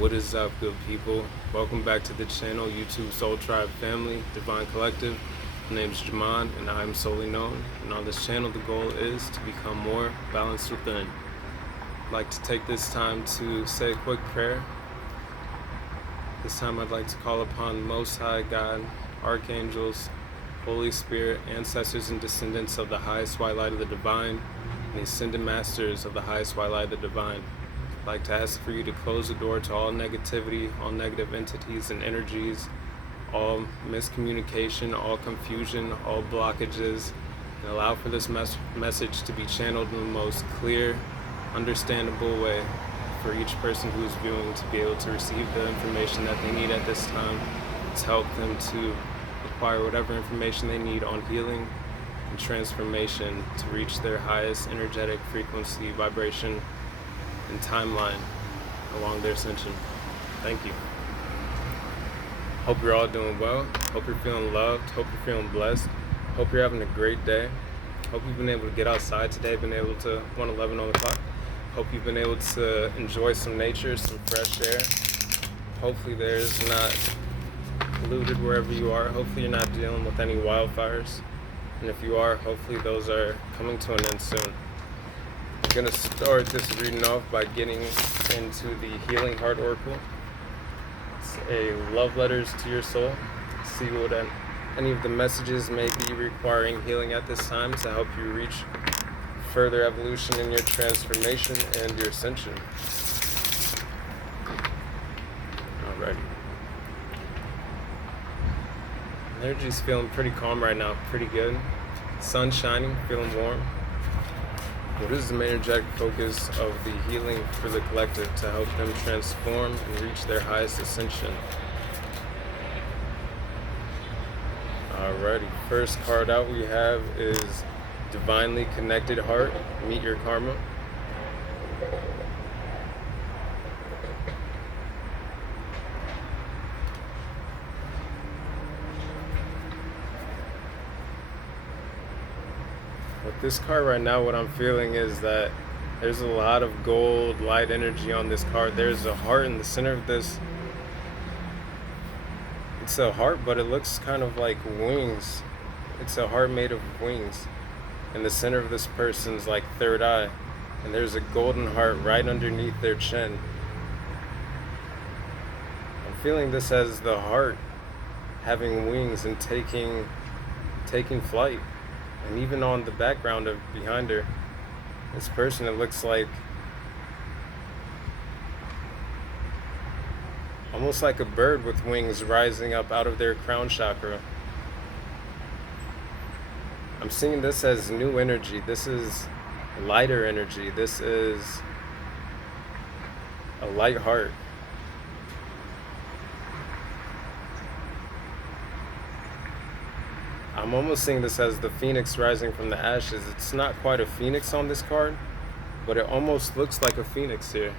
What is up, good people? Welcome back to the channel, YouTube Soul Tribe family, Divine Collective. My name is Jamon, and I am solely known. And on this channel, the goal is to become more balanced within. I'd like to take this time to say a quick prayer. This time I'd like to call upon Most High God, Archangels, Holy Spirit, ancestors and descendants of the highest white light of the divine, and the ascended masters of the highest white light of the divine. I'd like to ask for you to close the door to all negativity, all negative entities and energies, all miscommunication, all confusion, all blockages, and allow for this message to be channeled in the most clear, understandable way for each person who is viewing to be able to receive the information that they need at this time to help them to acquire whatever information they need on healing and transformation to reach their highest energetic frequency, vibration, and timeline along their ascension. Thank you. Hope you're all doing well. Hope you're feeling loved. Hope you're feeling blessed. Hope you're having a great day. Hope you've been able to get outside today, been able to 1:11 on the clock. Hope you've been able to enjoy some nature, some fresh air. Hopefully there's not polluted wherever you are. Hopefully you're not dealing with any wildfires. And if you are, hopefully those are coming to an end soon. I'm going to start this reading off by getting into the Healing Heart Oracle. It's a love letters to your soul. See what any of the messages may be requiring healing at this time to help you reach further evolution in your transformation and your ascension. Alrighty. Energy's feeling pretty calm right now, pretty good. Sun shining, feeling warm. What is the main energetic focus of the healing for the collective to help them transform and reach their highest ascension? Alrighty, first card out we have is Divinely Connected Heart, Meet Your Karma. With this card right now, what I'm feeling is that there's a lot of gold, light energy on this card. There's a heart in the center of this. It's a heart, but it looks kind of like wings. It's a heart made of wings. In the center of this person's like third eye. And there's a golden heart right underneath their chin. I'm feeling this as the heart having wings and taking flight. And even on the background of behind her, this person, it looks like almost like a bird with wings rising up out of their crown chakra. I'm seeing this as new energy. This is lighter energy. This is a light heart. I'm almost seeing this as the phoenix rising from the ashes. It's not quite a phoenix on this card, but it almost looks like a phoenix here.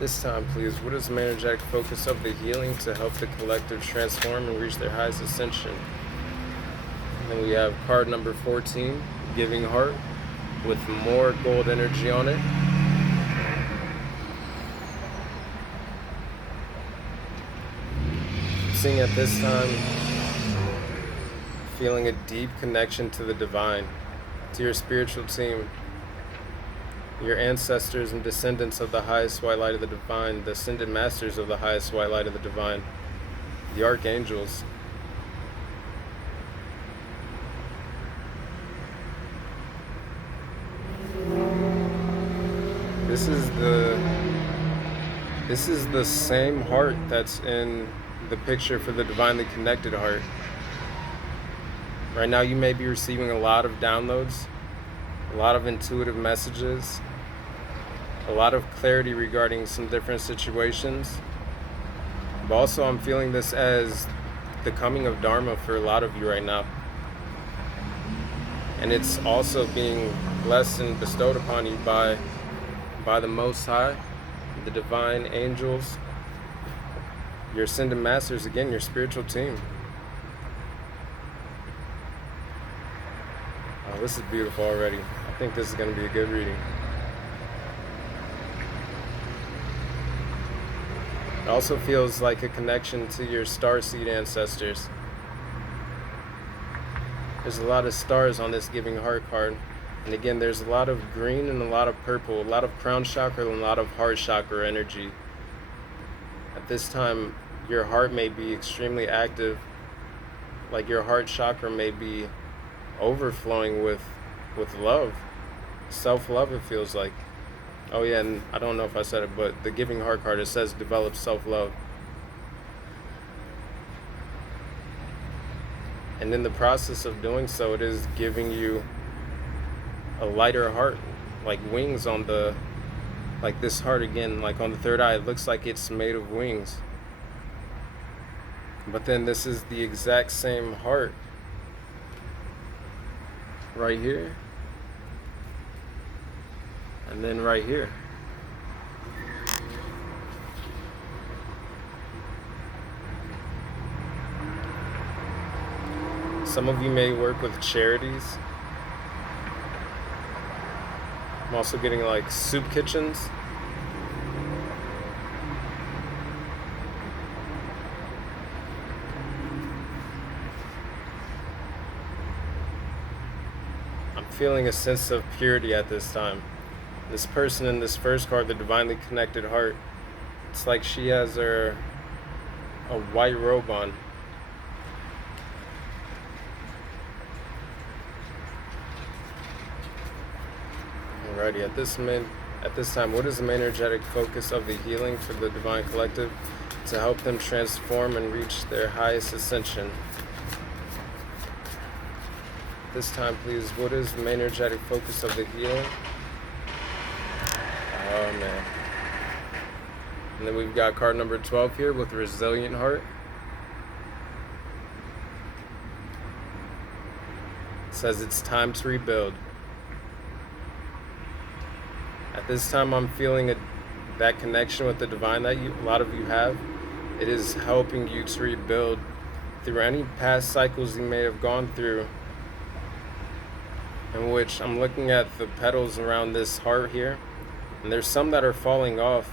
This time, please, what is the main energetic focus of the healing to help the collective transform and reach their highest ascension? And then we have card number 14, Giving Heart, with more gold energy on it. Seeing at this time, feeling a deep connection to the divine, to your spiritual team, your ancestors and descendants of the highest white light of the divine, the ascended masters of the highest white light of the divine, the archangels. This is the same heart that's in the picture for the divinely connected heart. Right now you may be receiving a lot of downloads, a lot of intuitive messages, a lot of clarity regarding some different situations. But also I'm feeling this as the coming of Dharma for a lot of you right now. And it's also being blessed and bestowed upon you by the Most High, the divine angels, your ascended masters, again, your spiritual team. Oh, this is beautiful already. I think this is going to be a good reading. It also feels like a connection to your starseed ancestors. There's a lot of stars on this Giving Heart card. And again, there's a lot of green and a lot of purple, a lot of crown chakra and a lot of heart chakra energy. At this time, your heart may be extremely active. Like your heart chakra may be overflowing with love. Self-love, it feels like. Oh yeah, and I don't know if I said it, but the Giving Heart card, it says develop self-love. And in the process of doing so, it is giving you a lighter heart, like wings on the, like this heart again, like on the third eye, it looks like it's made of wings. But then this is the exact same heart right here. And then right here. Some of you may work with charities. I'm also getting like soup kitchens. I'm feeling a sense of purity at this time. This person in this first card, the Divinely Connected Heart, it's like she has a white robe on. Alrighty, at this time, what is the main energetic focus of the healing for the Divine Collective to help them transform and reach their highest ascension? This time, please, what is the main energetic focus of the healing? Oh man. And then we've got card number 12 here with Resilient Heart. It says it's time to rebuild. At this time, I'm feeling that connection with the divine that a lot of you have. It is helping you to rebuild through any past cycles you may have gone through, in which I'm looking at the petals around this heart here. And there's some that are falling off,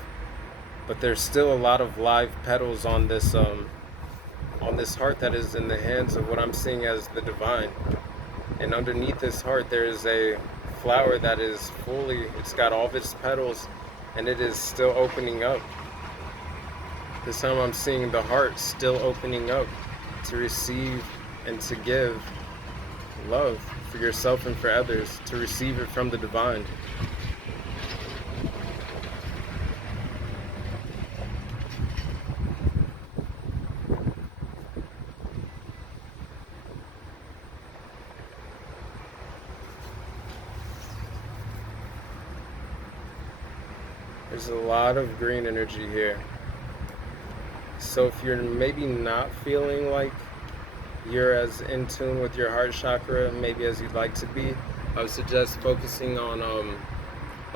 but there's still a lot of live petals on this heart that is in the hands of what I'm seeing as the divine. And underneath this heart, there is a flower that is it's got all of its petals, and it is still opening up. This time I'm seeing the heart still opening up to receive and to give love for yourself and for others, to receive it from the divine. There's a lot of green energy here. So if you're maybe not feeling like you're as in tune with your heart chakra maybe as you'd like to be, I would suggest focusing on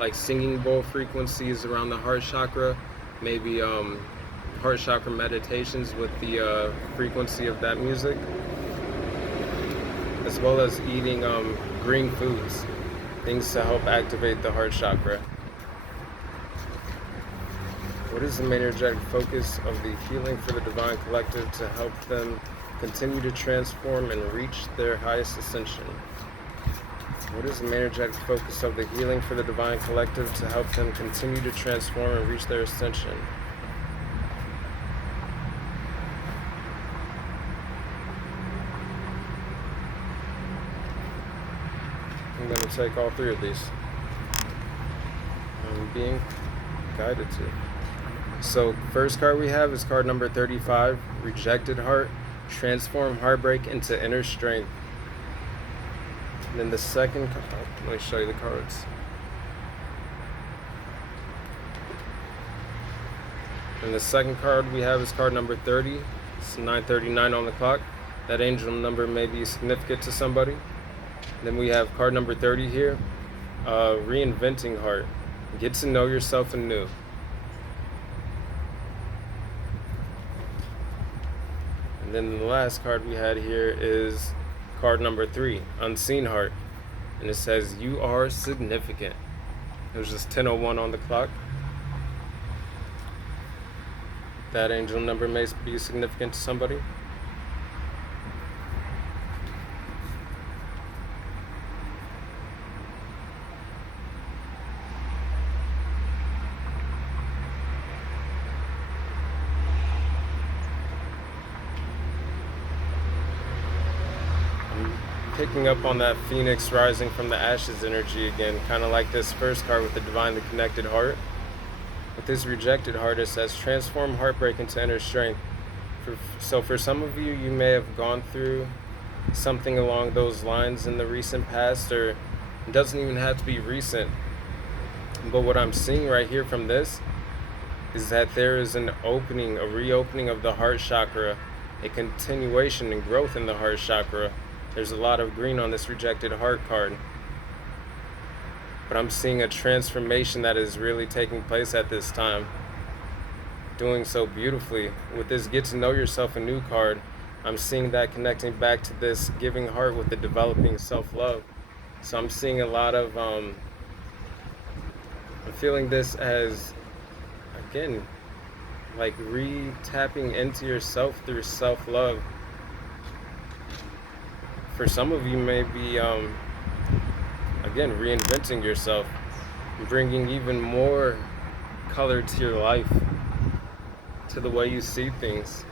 like singing bowl frequencies around the heart chakra, maybe heart chakra meditations with the frequency of that music, as well as eating green foods, things to help activate the heart chakra. What is the main energetic focus of the healing for the Divine Collective to help them continue to transform and reach their highest ascension? What is the main energetic focus of the healing for the Divine Collective to help them continue to transform and reach their ascension? I'm going to take all three of these. I'm being guided to. So first card we have is card number 35, Rejected Heart. Transform heartbreak into inner strength. And then the second, let me show you the cards. And the second card we have is card number 30. It's 9:39 on the clock. That angel number may be significant to somebody. Then we have card number 30 here, Reinventing Heart. Get to know yourself anew. And then the last card we had here is card number 3, Unseen Heart. and it says you are significant. It was just 10:01 on the clock. That angel number may be significant to somebody. Picking up on that phoenix rising from the ashes energy again, kind of like this first card with the divinely connected heart. With this rejected heart, it says transform heartbreak into inner strength. So for some of you, you may have gone through something along those lines in the recent past, or it doesn't even have to be recent. But what I'm seeing right here from this is that there is an opening, a reopening of the heart chakra, a continuation and growth in the heart chakra. There's a lot of green on this rejected heart card. But I'm seeing a transformation that is really taking place at this time. Doing so beautifully. With this get to know yourself anew card, I'm seeing that connecting back to this giving heart with the developing self-love. So I'm seeing a lot of, I'm feeling this as, again, like re-tapping into yourself through self-love. For some of you may be, again, reinventing yourself, bringing even more color to your life, to the way you see things.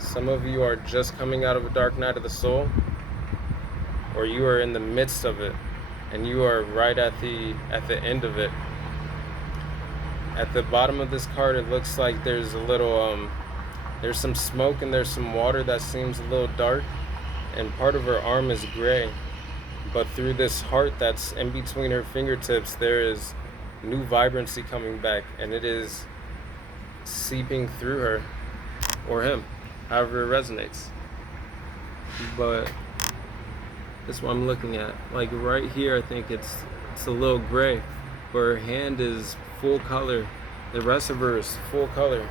Some of you are just coming out of a dark night of the soul, or you are in the midst of it, and you are right at the end of it. At the bottom of this card, it looks like there's a little, there's some smoke and there's some water that seems a little dark, and part of her arm is gray. But through this heart that's in between her fingertips, there is new vibrancy coming back, and it is seeping through her, or him, however it resonates. But that's what I'm looking at. Like right here, I think it's a little gray, but her hand is full color. The rest of her is full color.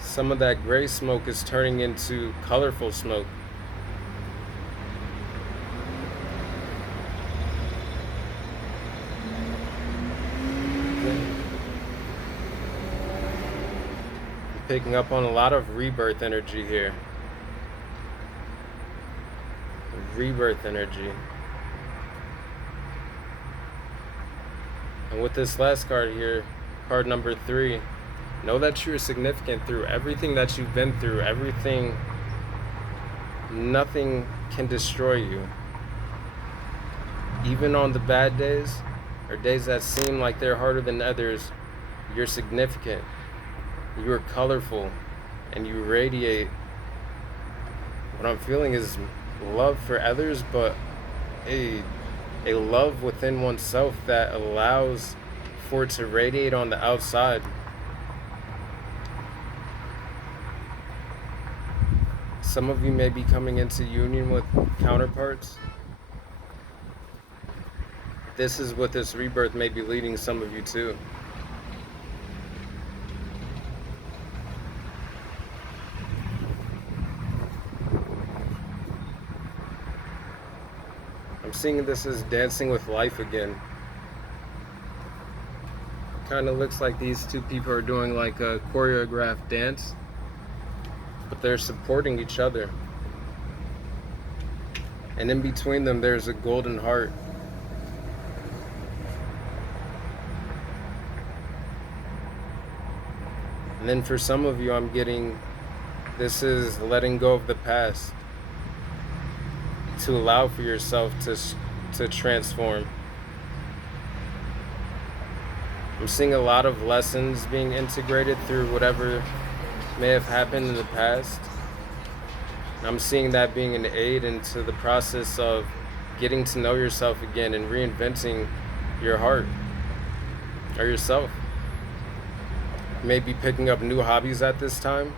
Some of that gray smoke is turning into colorful smoke. I'm picking up on a lot of rebirth energy here. Rebirth energy. And with this last card here, card number 3, know that you're significant through everything that you've been through, everything, nothing can destroy you. Even on the bad days, or days that seem like they're harder than others, you're significant, you're colorful, and you radiate. What I'm feeling is love for others, but a love within oneself that allows for it to radiate on the outside. Some of you may be coming into union with counterparts. This is what this rebirth may be leading some of you to. I'm seeing this as dancing with life again. Kind of looks like these two people are doing like a choreographed dance, but they're supporting each other. And in between them, there's a golden heart. And then for some of you, I'm getting, this is letting go of the past to allow for yourself to transform. I'm seeing a lot of lessons being integrated through whatever may have happened in the past. I'm seeing that being an aid into the process of getting to know yourself again and reinventing your heart or yourself. You may be picking up new hobbies at this time.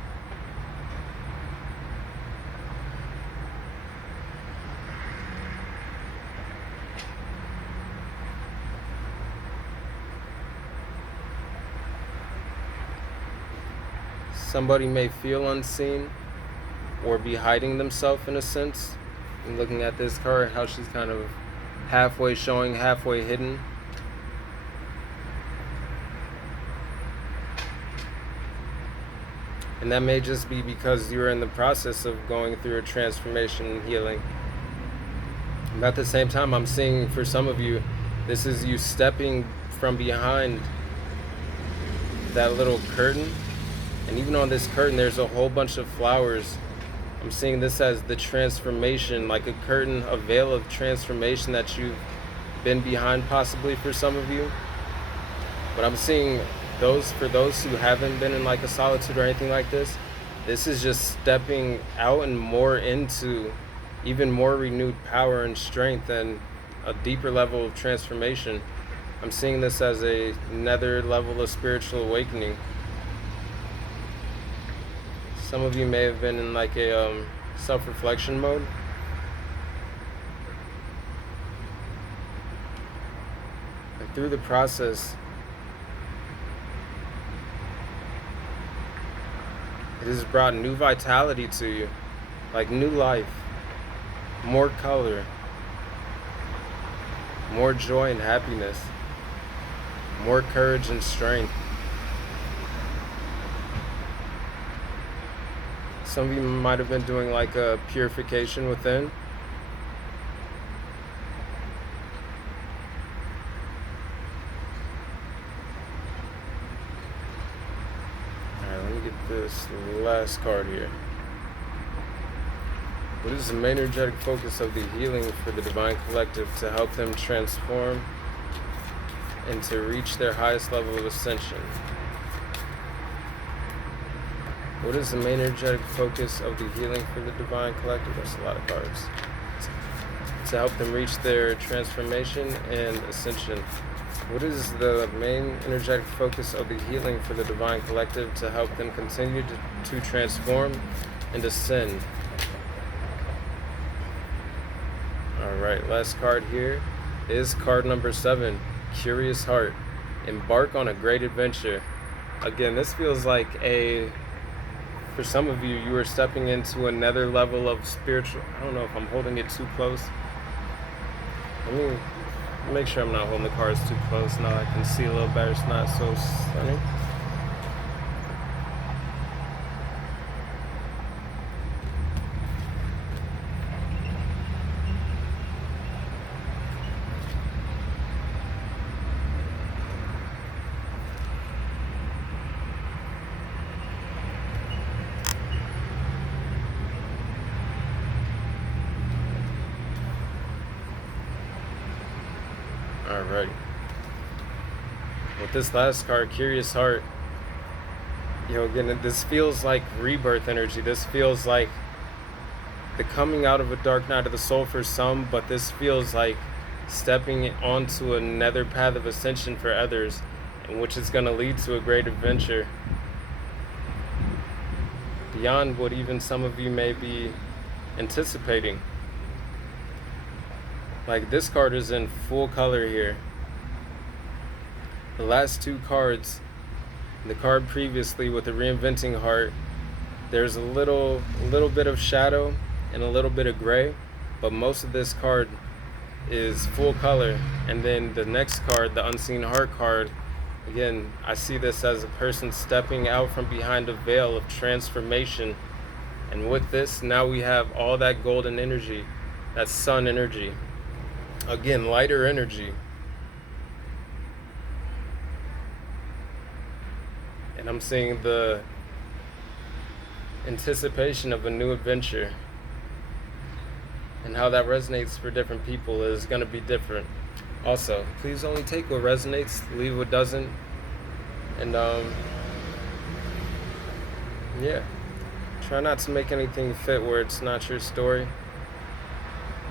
Somebody may feel unseen or be hiding themselves in a sense. And looking at this card, how she's kind of halfway showing, halfway hidden. And that may just be because you're in the process of going through a transformation and healing. But at the same time, I'm seeing for some of you, this is you stepping from behind that little curtain. And even on this curtain, there's a whole bunch of flowers. I'm seeing this as the transformation, like a curtain, a veil of transformation that you've been behind possibly for some of you. But I'm seeing for those who haven't been in like a solitude or anything like this is just stepping out and more into even more renewed power and strength and a deeper level of transformation. I'm seeing this as another level of spiritual awakening. Some of you may have been in like a self-reflection mode. And through the process, it has brought new vitality to you, like new life, more color, more joy and happiness, more courage and strength. Some of you might have been doing like a purification within. Alright, let me get this last card here. What is the main energetic focus of the healing for the Divine Collective to help them transform and to reach their highest level of ascension? What is the main energetic focus of the healing for the Divine Collective? That's a lot of cards. To help them reach their transformation and ascension. What is the main energetic focus of the healing for the Divine Collective to help them continue to transform and ascend? Alright, last card here is card number 7, Curious Heart. Embark on a great adventure. Again, this feels like for some of you, you are stepping into another level of spiritual. I don't know if I'm holding it too close. Let me make sure I'm not holding the cards too close. Now I can see a little better. It's not so sunny. Alrighty. With this last card, Curious Heart, again, this feels like rebirth energy. This feels like the coming out of a dark night of the soul for some, but this feels like stepping onto another path of ascension for others, which is going to lead to a great adventure beyond what even some of you may be anticipating. Like, this card is in full color here. The last two cards, the card previously with the Reinventing Heart, there's a little bit of shadow and a little bit of gray, but most of this card is full color. And then the next card, the Unseen Heart card, again, I see this as a person stepping out from behind a veil of transformation. And with this, now we have all that golden energy, that sun energy. Again, lighter energy. And I'm seeing the anticipation of a new adventure. And how that resonates for different people is going to be different. Also, please only take what resonates, leave what doesn't. And yeah, try not to make anything fit where it's not your story.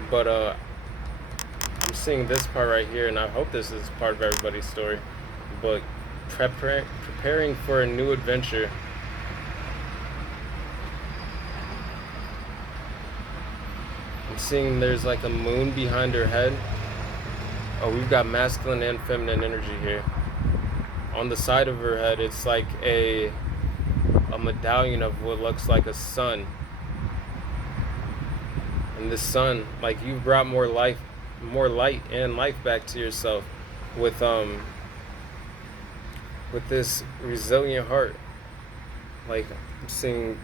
But I'm seeing this part right here, and I hope this is part of everybody's story. But preparing for a new adventure. I'm seeing there's like a moon behind her head. Oh, we've got masculine and feminine energy here. On the side of her head, it's like a a medallion of what looks like a sun. And the sun, like, you've brought more light and life back to yourself with this resilient heart. Like, I'm seeing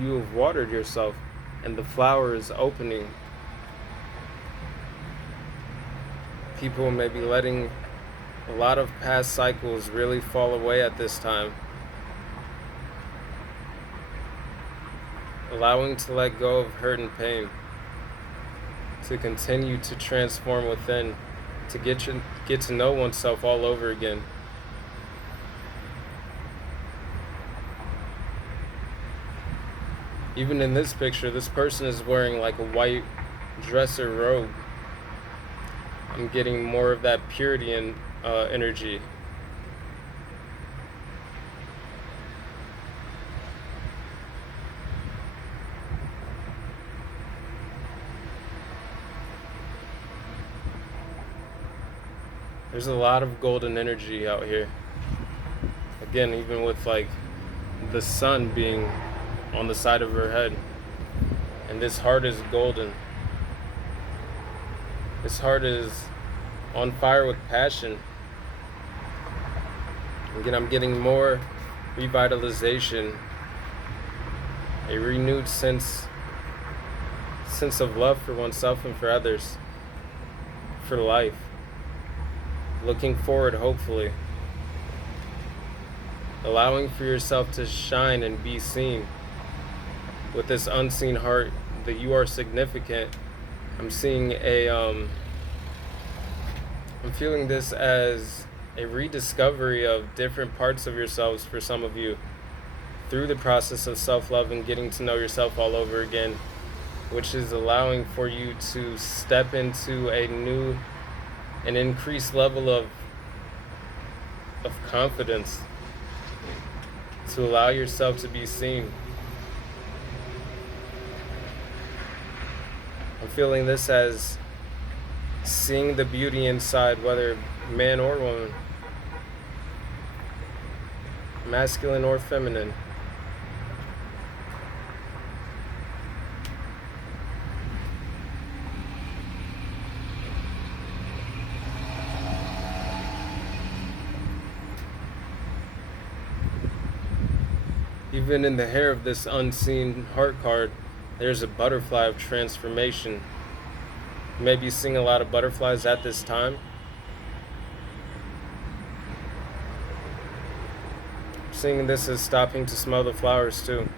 you have watered yourself and the flower is opening. People may be letting a lot of past cycles really fall away at this time. Allowing to let go of hurt and pain, to continue to transform within, to get to know oneself all over again. Even in this picture, this person is wearing like a white dress or robe. I'm getting more of that purity and energy. There's a lot of golden energy out here. Again, even with like the sun being on the side of her head. And this heart is golden. This heart is on fire with passion. Again, I'm getting more revitalization, a renewed sense of love for oneself and for others, for life. Looking forward, hopefully. Allowing for yourself to shine and be seen. With this unseen heart, that you are significant. I'm seeing I'm feeling this as a rediscovery of different parts of yourselves for some of you through the process of self-love and getting to know yourself all over again, which is allowing for you to step into an increased level of confidence, to allow yourself to be seen. I'm feeling this as seeing the beauty inside, whether man or woman, masculine or feminine. Even in the hair of this unseen heart card, there's a butterfly of transformation. You may be seeing a lot of butterflies at this time. Seeing this as stopping to smell the flowers too.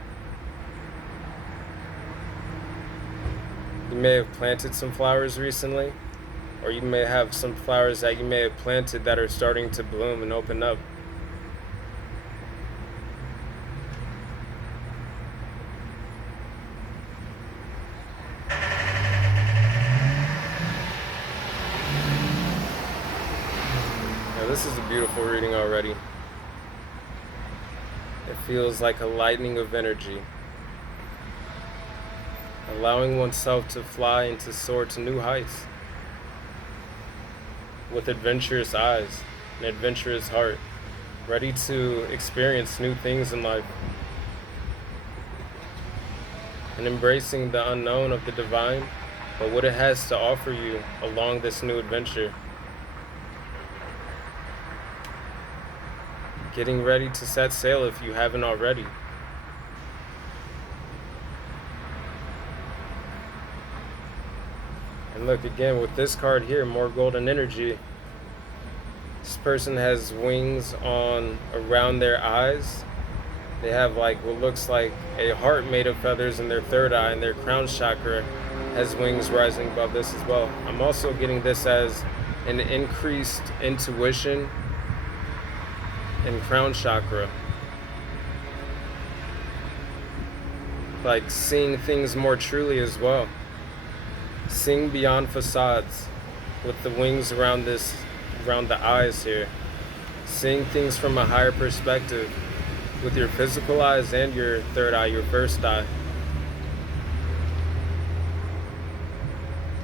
You may have planted some flowers recently, or you may have some flowers that you may have planted that are starting to bloom and open up. This is a beautiful reading already. It feels like a lightning of energy. Allowing oneself to fly and to soar to new heights. With adventurous eyes, an adventurous heart. Ready to experience new things in life. And embracing the unknown of the divine, but what it has to offer you along this new adventure. Getting ready to set sail if you haven't already. And look, again, with this card here, more golden energy. This person has wings around their eyes. They have like what looks like a heart made of feathers in their third eye, and their crown chakra has wings rising above this as well. I'm also getting this as an increased intuition and crown chakra, like seeing things more truly as well, seeing beyond facades with the wings around the eyes here, seeing things from a higher perspective with your physical eyes and your third eye, your first eye,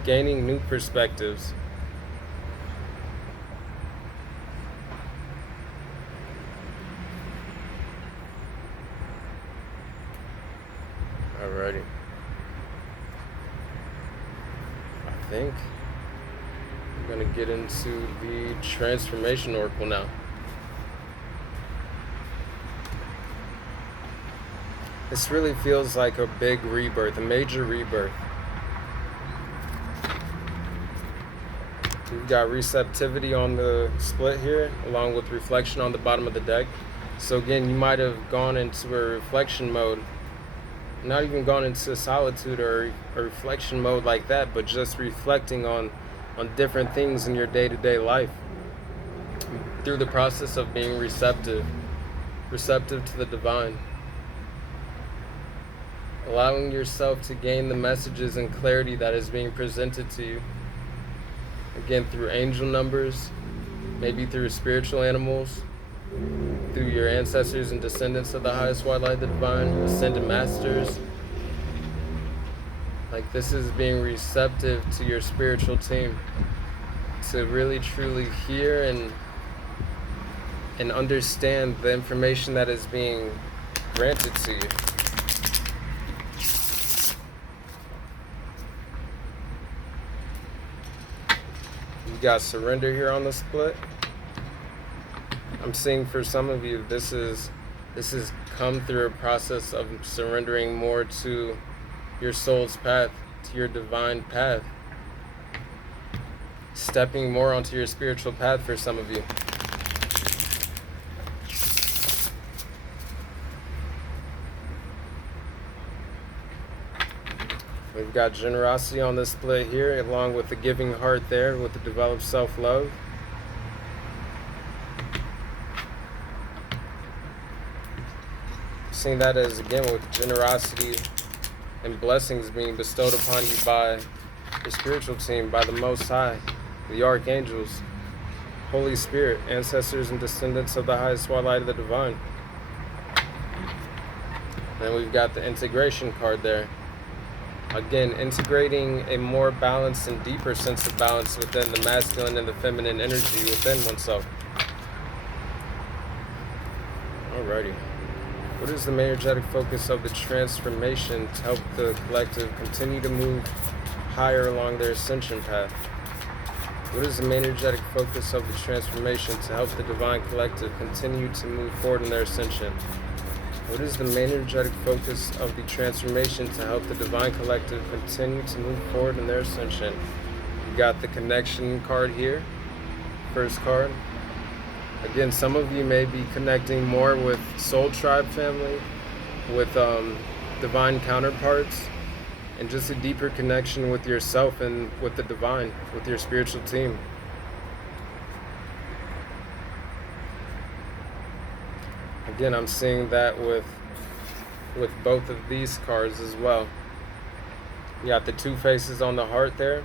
gaining new perspectives. Alrighty. I think I'm gonna get into the transformation oracle now. This really feels like a big rebirth, a major rebirth. We've got receptivity on the split here, along with reflection on the bottom of the deck. So again, you might have gone into a reflection mode, not even gone into solitude or a reflection mode like that, but just reflecting on different things in your day-to-day life through the process of being receptive to the divine. Allowing yourself to gain the messages and clarity that is being presented to you. Again, through angel numbers, maybe through spiritual animals, through your ancestors and descendants of the highest white light, the divine, ascended masters. Like, this is being receptive to your spiritual team to really truly hear and understand the information that is being granted to you. You got surrender here on the split. I'm seeing for some of you, this is come through a process of surrendering more to your soul's path, to your divine path. Stepping more onto your spiritual path for some of you. We've got generosity on this split here, along with the giving heart there, with the developed self-love. Seeing that as, again, with generosity and blessings being bestowed upon you by your spiritual team, by the Most High, the archangels, Holy Spirit, ancestors and descendants of the highest white light of the divine. Then we've got the integration card there. Again, integrating a more balanced and deeper sense of balance within the masculine and the feminine energy within oneself. Alrighty. What is the energetic focus of the transformation to help the collective continue to move higher along their ascension path? What is the energetic focus of the transformation to help the divine collective continue to move forward in their ascension? What is the energetic focus of the transformation to help the divine collective continue to move forward in their ascension? You got the connection card here, first card. Again, some of you may be connecting more with soul tribe family, with divine counterparts, and just a deeper connection with yourself and with the divine, with your spiritual team. Again, I'm seeing that with both of these cards as well. You got the two faces on the heart there.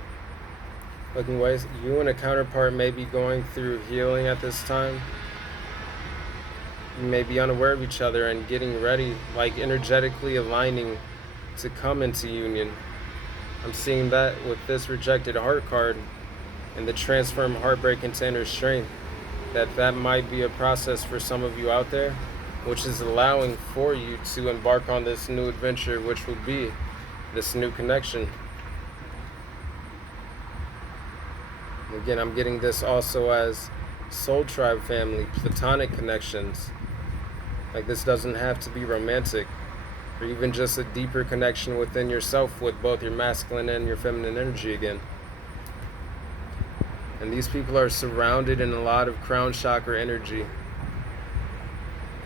Looking ways, you and a counterpart may be going through healing at this time. You may be unaware of each other and getting ready, like energetically aligning to come into union. I'm seeing that with this rejected heart card and the transform heartbreak into inner strength, that might be a process for some of you out there, which is allowing for you to embark on this new adventure, which will be this new connection. Again, I'm getting this also as soul tribe family, platonic connections. Like, this doesn't have to be romantic, or even just a deeper connection within yourself with both your masculine and your feminine energy again. And these people are surrounded in a lot of crown chakra energy.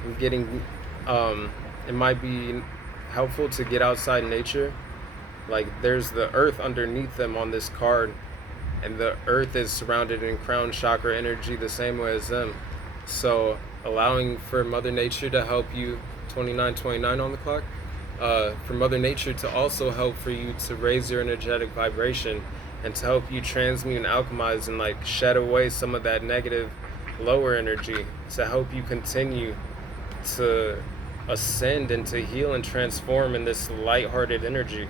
I'm getting, it might be helpful to get outside nature. Like, there's the earth underneath them on this card, and the earth is surrounded in crown chakra energy the same way as them. So allowing for Mother Nature to help you, 2929 on the clock, for Mother Nature to also help for you to raise your energetic vibration and to help you transmute and alchemize and like shed away some of that negative lower energy, to help you continue to ascend and to heal and transform in this light-hearted energy.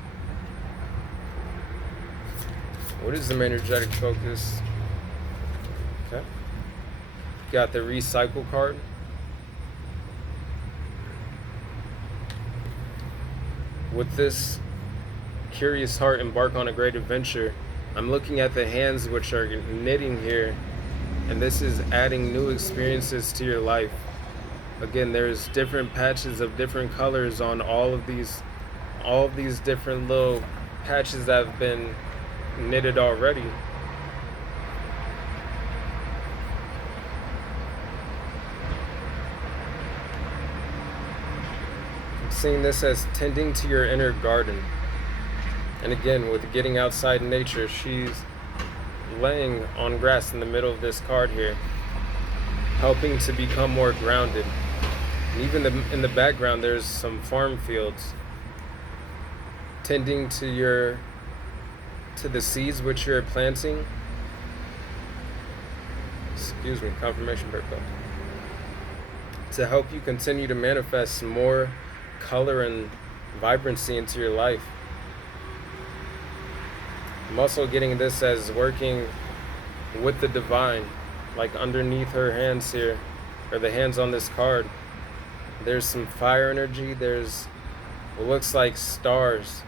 What is the energetic focus? Okay. Got the recycle card. With this curious heart, embark on a great adventure. I'm looking at the hands which are knitting here, and this is adding new experiences to your life. Again, there's different patches of different colors on all of these different little patches that have been knitted already. I'm seeing this as tending to your inner garden. And again, with getting outside in nature, she's laying on grass in the middle of this card here, helping to become more grounded. And even in the background, there's some farm fields, tending to the seeds which you're planting. Excuse me, confirmation purple. To help you continue to manifest more color and vibrancy into your life. I'm also getting this as working with the divine, like underneath her hands here, or the hands on this card. There's some fire energy, there's what looks like stars.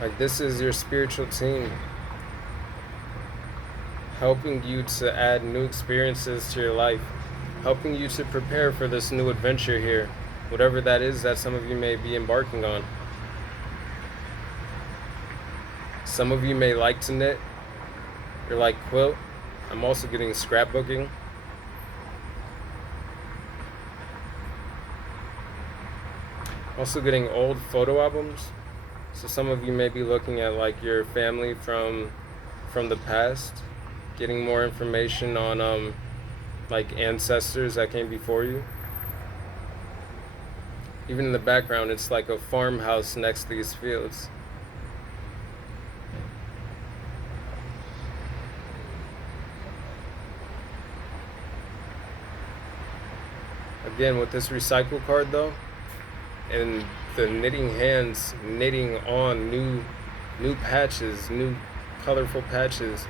Like this is your spiritual team, helping you to add new experiences to your life, helping you to prepare for this new adventure here, whatever that is that some of you may be embarking on. Some of you may like to knit or like quilt. I'm also getting scrapbooking. Also getting old photo albums. So some of you may be looking at like your family from the past, getting more information on like ancestors that came before you. Even in the background, it's like a farmhouse next to these fields. Again, with this recycle card though, and the knitting hands knitting on new patches, new colorful patches,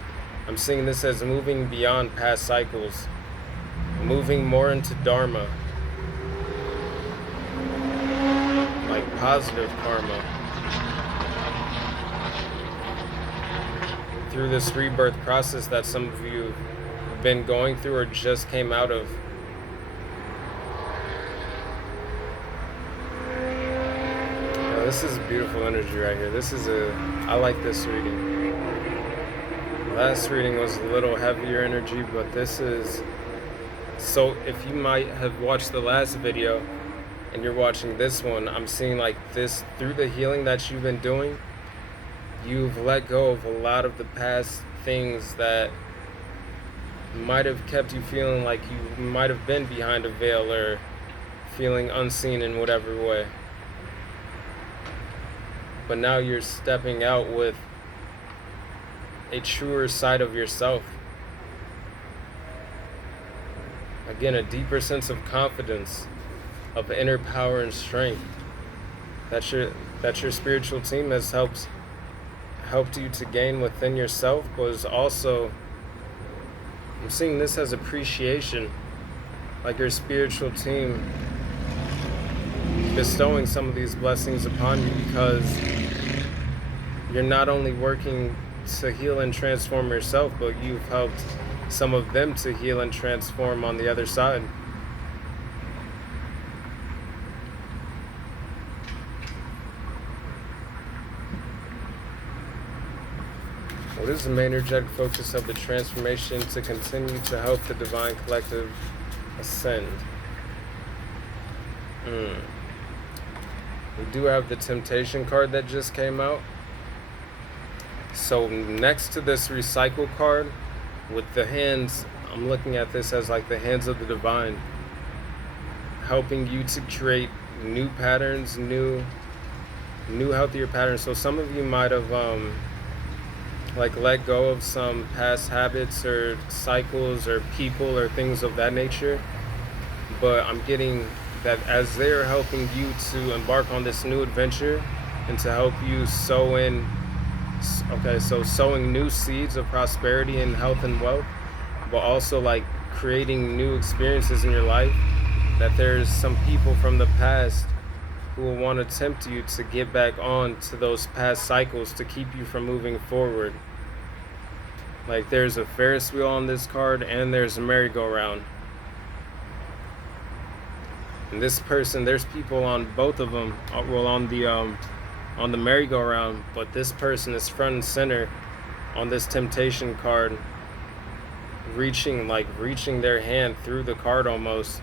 I'm seeing this as moving beyond past cycles, moving more into Dharma, like positive karma. Through this rebirth process that some of you have been going through or just came out of. This is beautiful energy right here. I like this reading. Last reading was a little heavier energy, but this is, so if you might have watched the last video and you're watching this one, I'm seeing like this, through the healing that you've been doing, you've let go of a lot of the past things that might have kept you feeling like you might have been behind a veil or feeling unseen in whatever way. But now you're stepping out with a truer side of yourself. Again, a deeper sense of confidence, of inner power and strength that your spiritual team has helped you to gain within yourself. Was also, I'm seeing this as appreciation, like your spiritual team bestowing some of these blessings upon you, because you're not only working to heal and transform yourself, but you've helped some of them to heal and transform on the other side. What is the main energetic focus of the transformation to continue to help the divine collective ascend? We do have the temptation card that just came out. So next to this recycle card with the hands, I'm looking at this as like the hands of the divine, helping you to create new patterns, new healthier patterns. So some of you might have like let go of some past habits or cycles or people or things of that nature. But I'm getting that as they're helping you to embark on this new adventure and to help you sowing new seeds of prosperity and health and wealth, but also like creating new experiences in your life. that there's some people from the past who will want to tempt you to get back on to those past cycles to keep you from moving forward. Like, there's a Ferris wheel on this card and there's a merry-go-round. And this person, there's people on both of them, well, on the merry-go-round, but this person is front and center on this temptation card, reaching their hand through the card almost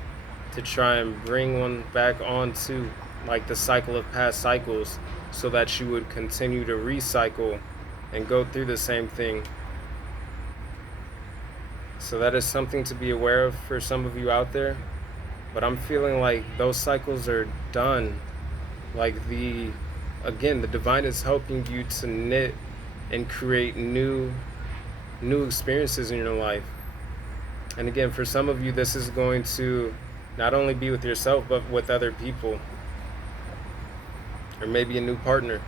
to try and bring one back onto like the cycle of past cycles, so that you would continue to recycle and go through the same thing. So that is something to be aware of for some of you out there. But I'm feeling like those cycles are done. Like the divine is helping you to knit and create new experiences in your life. And again, for some of you, this is going to not only be with yourself, but with other people. Or maybe a new partner.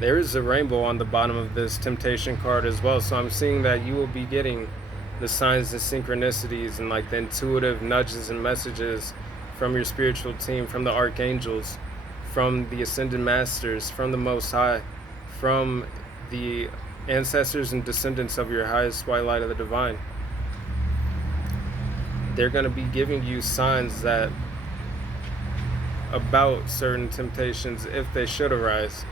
There is a rainbow on the bottom of this temptation card as well. So I'm seeing that you will be getting the signs and synchronicities and like the intuitive nudges and messages from your spiritual team, from the archangels, from the ascended masters, from the Most High, from the ancestors and descendants of your highest white light of the divine. They're going to be giving you signs that about certain temptations, if they should arise.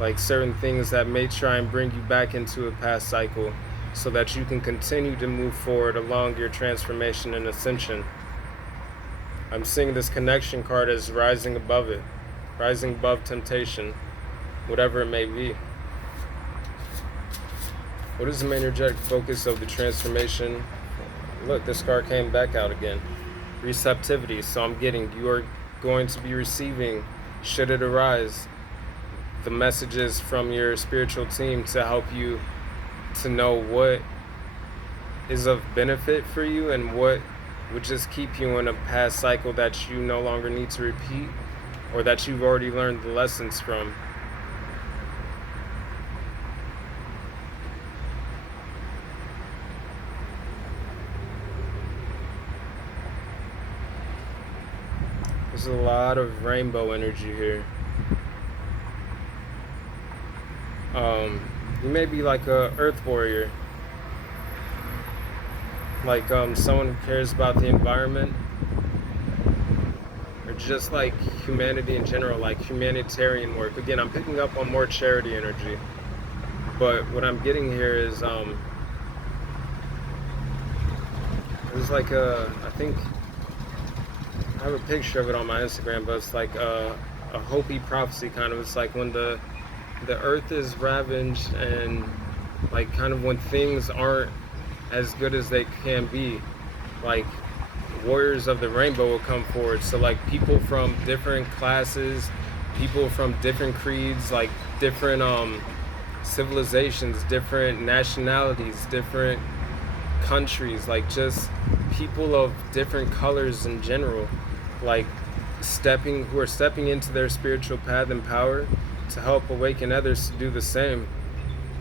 Like certain things that may try and bring you back into a past cycle, so that you can continue to move forward along your transformation and ascension. I'm seeing this connection card as rising above it, rising above temptation, whatever it may be. What is the main energetic focus of the transformation? Look, this card came back out again. Receptivity. So I'm getting, you are going to be receiving, should it arise, the messages from your spiritual team to help you to know what is of benefit for you and what would just keep you in a past cycle that you no longer need to repeat, or that you've already learned the lessons from. There's a lot of rainbow energy here. You may be like a earth warrior, like someone who cares about the environment, or just like humanity in general, like humanitarian work. Again, I'm picking up on more charity energy, but what I'm getting here is there's like I think I have a picture of it on my Instagram, but it's like a Hopi prophecy kind of. It's like when the earth is ravaged and like kind of when things aren't as good as they can be, like warriors of the rainbow will come forward. So like people from different classes, people from different creeds, like different civilizations, different nationalities, different countries, like just people of different colors in general, like who are stepping into their spiritual path and power to help awaken others to do the same.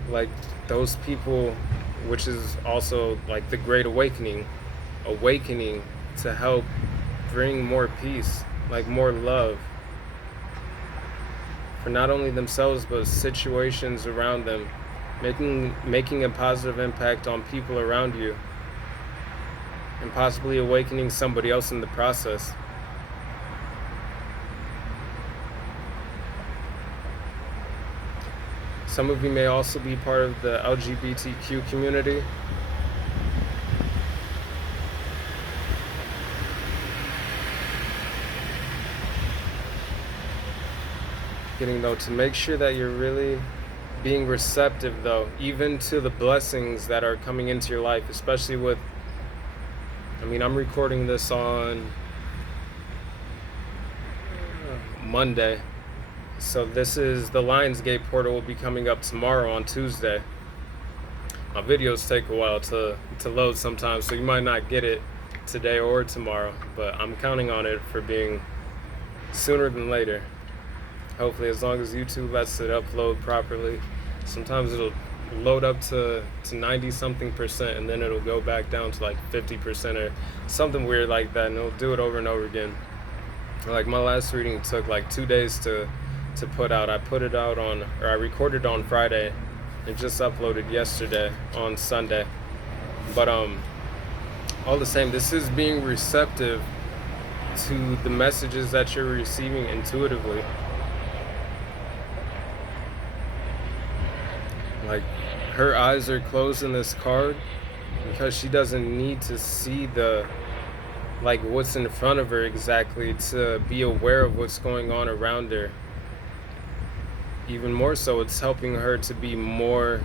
Like those people, which is also like the Great Awakening to help bring more peace, like more love for not only themselves but situations around them, making a positive impact on people around you, and possibly awakening somebody else in the process. Some of you may also be part of the LGBTQ community. Getting though to make sure that you're really being receptive though, even to the blessings that are coming into your life, especially with, I'm recording this on Monday. So this is the Lionsgate portal will be coming up tomorrow on Tuesday. My videos take a while to load sometimes, so you might not get it today or tomorrow, but I'm counting on it for being sooner than later. Hopefully, as long as YouTube lets it upload properly. Sometimes it'll load up to 90 something percent, and then it'll go back down to like 50% or something weird like that, and it'll do it over and over again. Like my last reading took like 2 days to put out. I recorded on Friday and just uploaded yesterday on Sunday. But all the same, this is being receptive to the messages that you're receiving intuitively. Like, her eyes are closed in this card because she doesn't need to see what's in front of her exactly to be aware of what's going on around her. Even more so, it's helping her to be more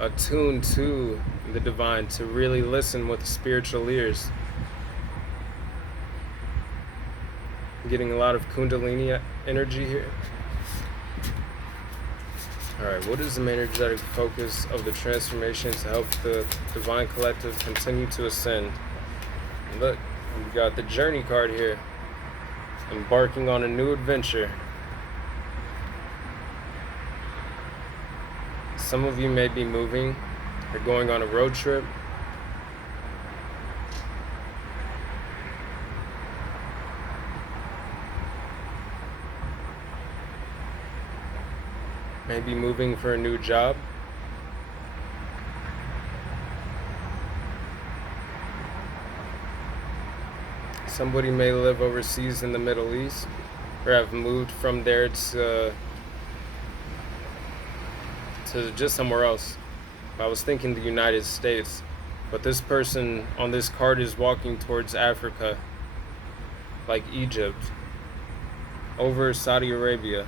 attuned to the divine, to really listen with spiritual ears. I'm getting a lot of Kundalini energy here. Alright, what is the main energetic focus of the transformation to help the divine collective continue to ascend? Look, we got the journey card here. Embarking on a new adventure. Some of you may be moving or going on a road trip. Maybe moving for a new job. Somebody may live overseas in the Middle East or have moved from there to just somewhere else. I was thinking the United States, but this person on this card is walking towards Africa, like Egypt, over Saudi Arabia.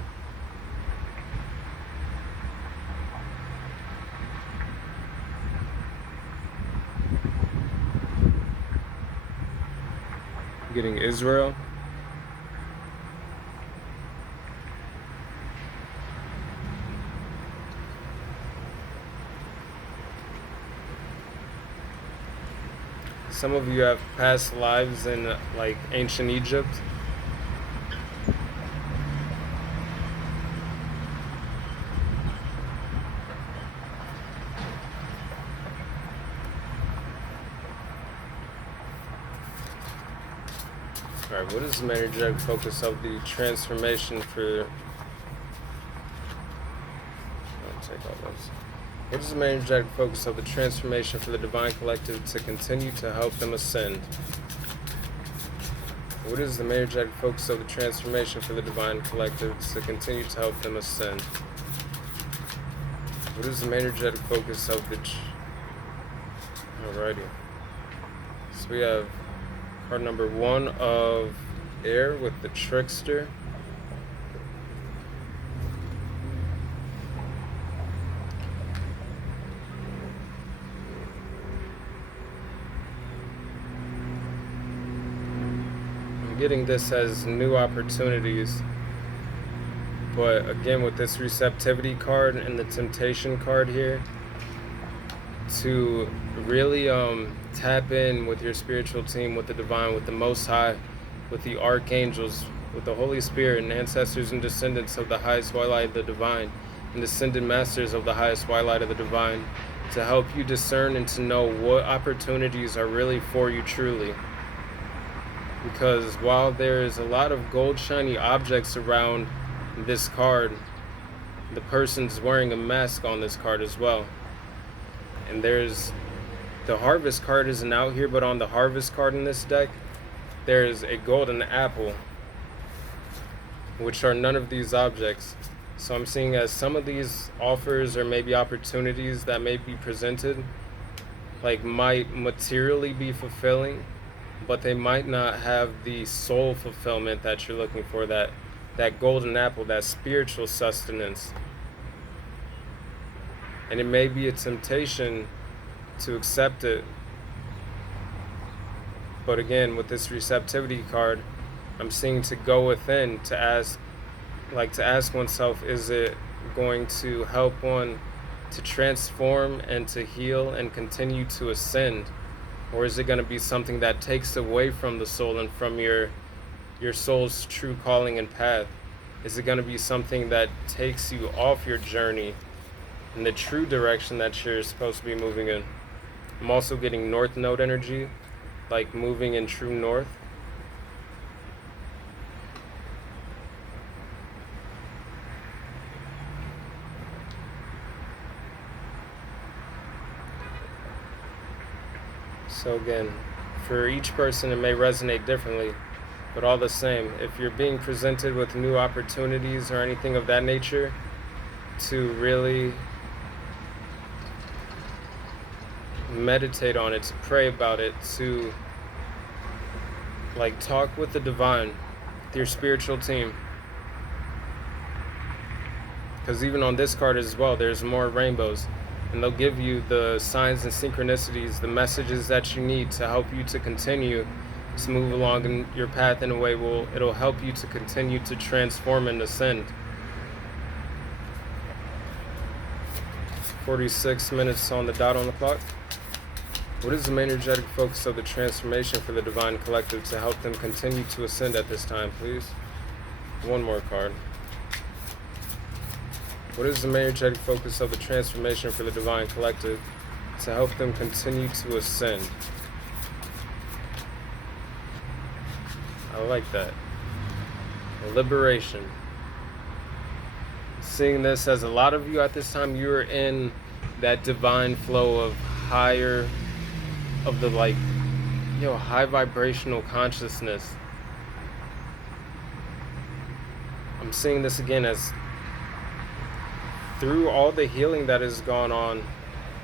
Getting Israel. Some of you have past lives in like ancient Egypt. Alright, what is the energetic focus of the transformation for... I'll take all those. What is the energetic focus of the transformation for the divine collective to continue to help them ascend? What is the energetic focus of the transformation for the divine collective to continue to help them ascend? What is the energetic focus of the... Alrighty. So we have card number 1 of air with the trickster. I'm getting this as new opportunities, but again with this receptivity card and the temptation card here, to really tap in with your spiritual team, with the divine, with the Most High, with the archangels, with the Holy Spirit and ancestors and descendants of the highest white light of the divine, and descended masters of the highest white light of the divine, to help you discern and to know what opportunities are really for you truly. Because while there is a lot of gold shiny objects around this card, the person's wearing a mask on this card as well. And there's the harvest card isn't out here, but on the harvest card in this deck, there's a golden apple, which are none of these objects. So I'm seeing as some of these offers or maybe opportunities that may be presented, like might materially be fulfilling, but they might not have the soul fulfillment that you're looking for, that golden apple, that spiritual sustenance. And it may be a temptation to accept it. But again, with this receptivity card, I'm seeing to go within, to ask oneself, is it going to help one to transform and to heal and continue to ascend? Or is it going to be something that takes away from the soul and from your soul's true calling and path? Is it going to be something that takes you off your journey in the true direction that you're supposed to be moving in? I'm also getting North Node energy, like moving in true north. So again, for each person it may resonate differently, but all the same, if you're being presented with new opportunities or anything of that nature, to really meditate on it, to pray about it, to like talk with the divine, with your spiritual team. Because even on this card as well, there's more rainbows. And they'll give you the signs and synchronicities, the messages that you need to help you to continue to move along in your path in a way it'll help you to continue to transform and ascend. 46 minutes on the dot on the clock. What is the main energetic focus of the transformation for the Divine Collective to help them continue to ascend at this time, please? One more card. What is the main energetic focus of the transformation for the Divine Collective to help them continue to ascend? I like that. Liberation. Seeing this as a lot of you at this time, you're in that divine flow of higher, of the high vibrational consciousness. I'm seeing this again as through all the healing that has gone on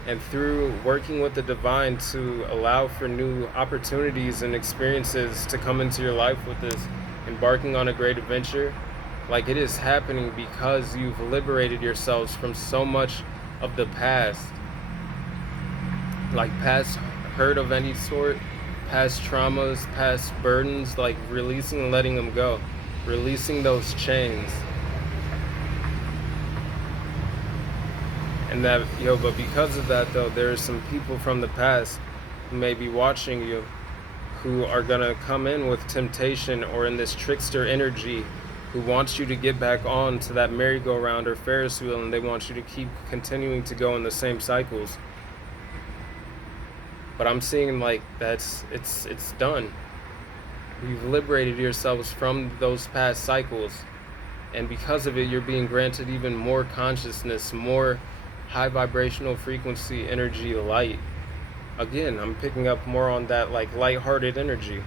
and through working with the divine to allow for new opportunities and experiences to come into your life with this embarking on a great adventure, like it is happening because you've liberated yourselves from so much of the past, like past hurt of any sort, past traumas, past burdens, like releasing and letting them go, releasing those chains. And that, but because of that though, there are some people from the past who may be watching you who are gonna come in with temptation or in this trickster energy, who wants you to get back on to that merry-go-round or Ferris wheel, and they want you to keep continuing to go in the same cycles. But I'm seeing like it's done. You've liberated yourselves from those past cycles, and because of it, you're being granted even more consciousness, more high vibrational frequency energy, light. Again, I'm picking up more on that like light-hearted energy.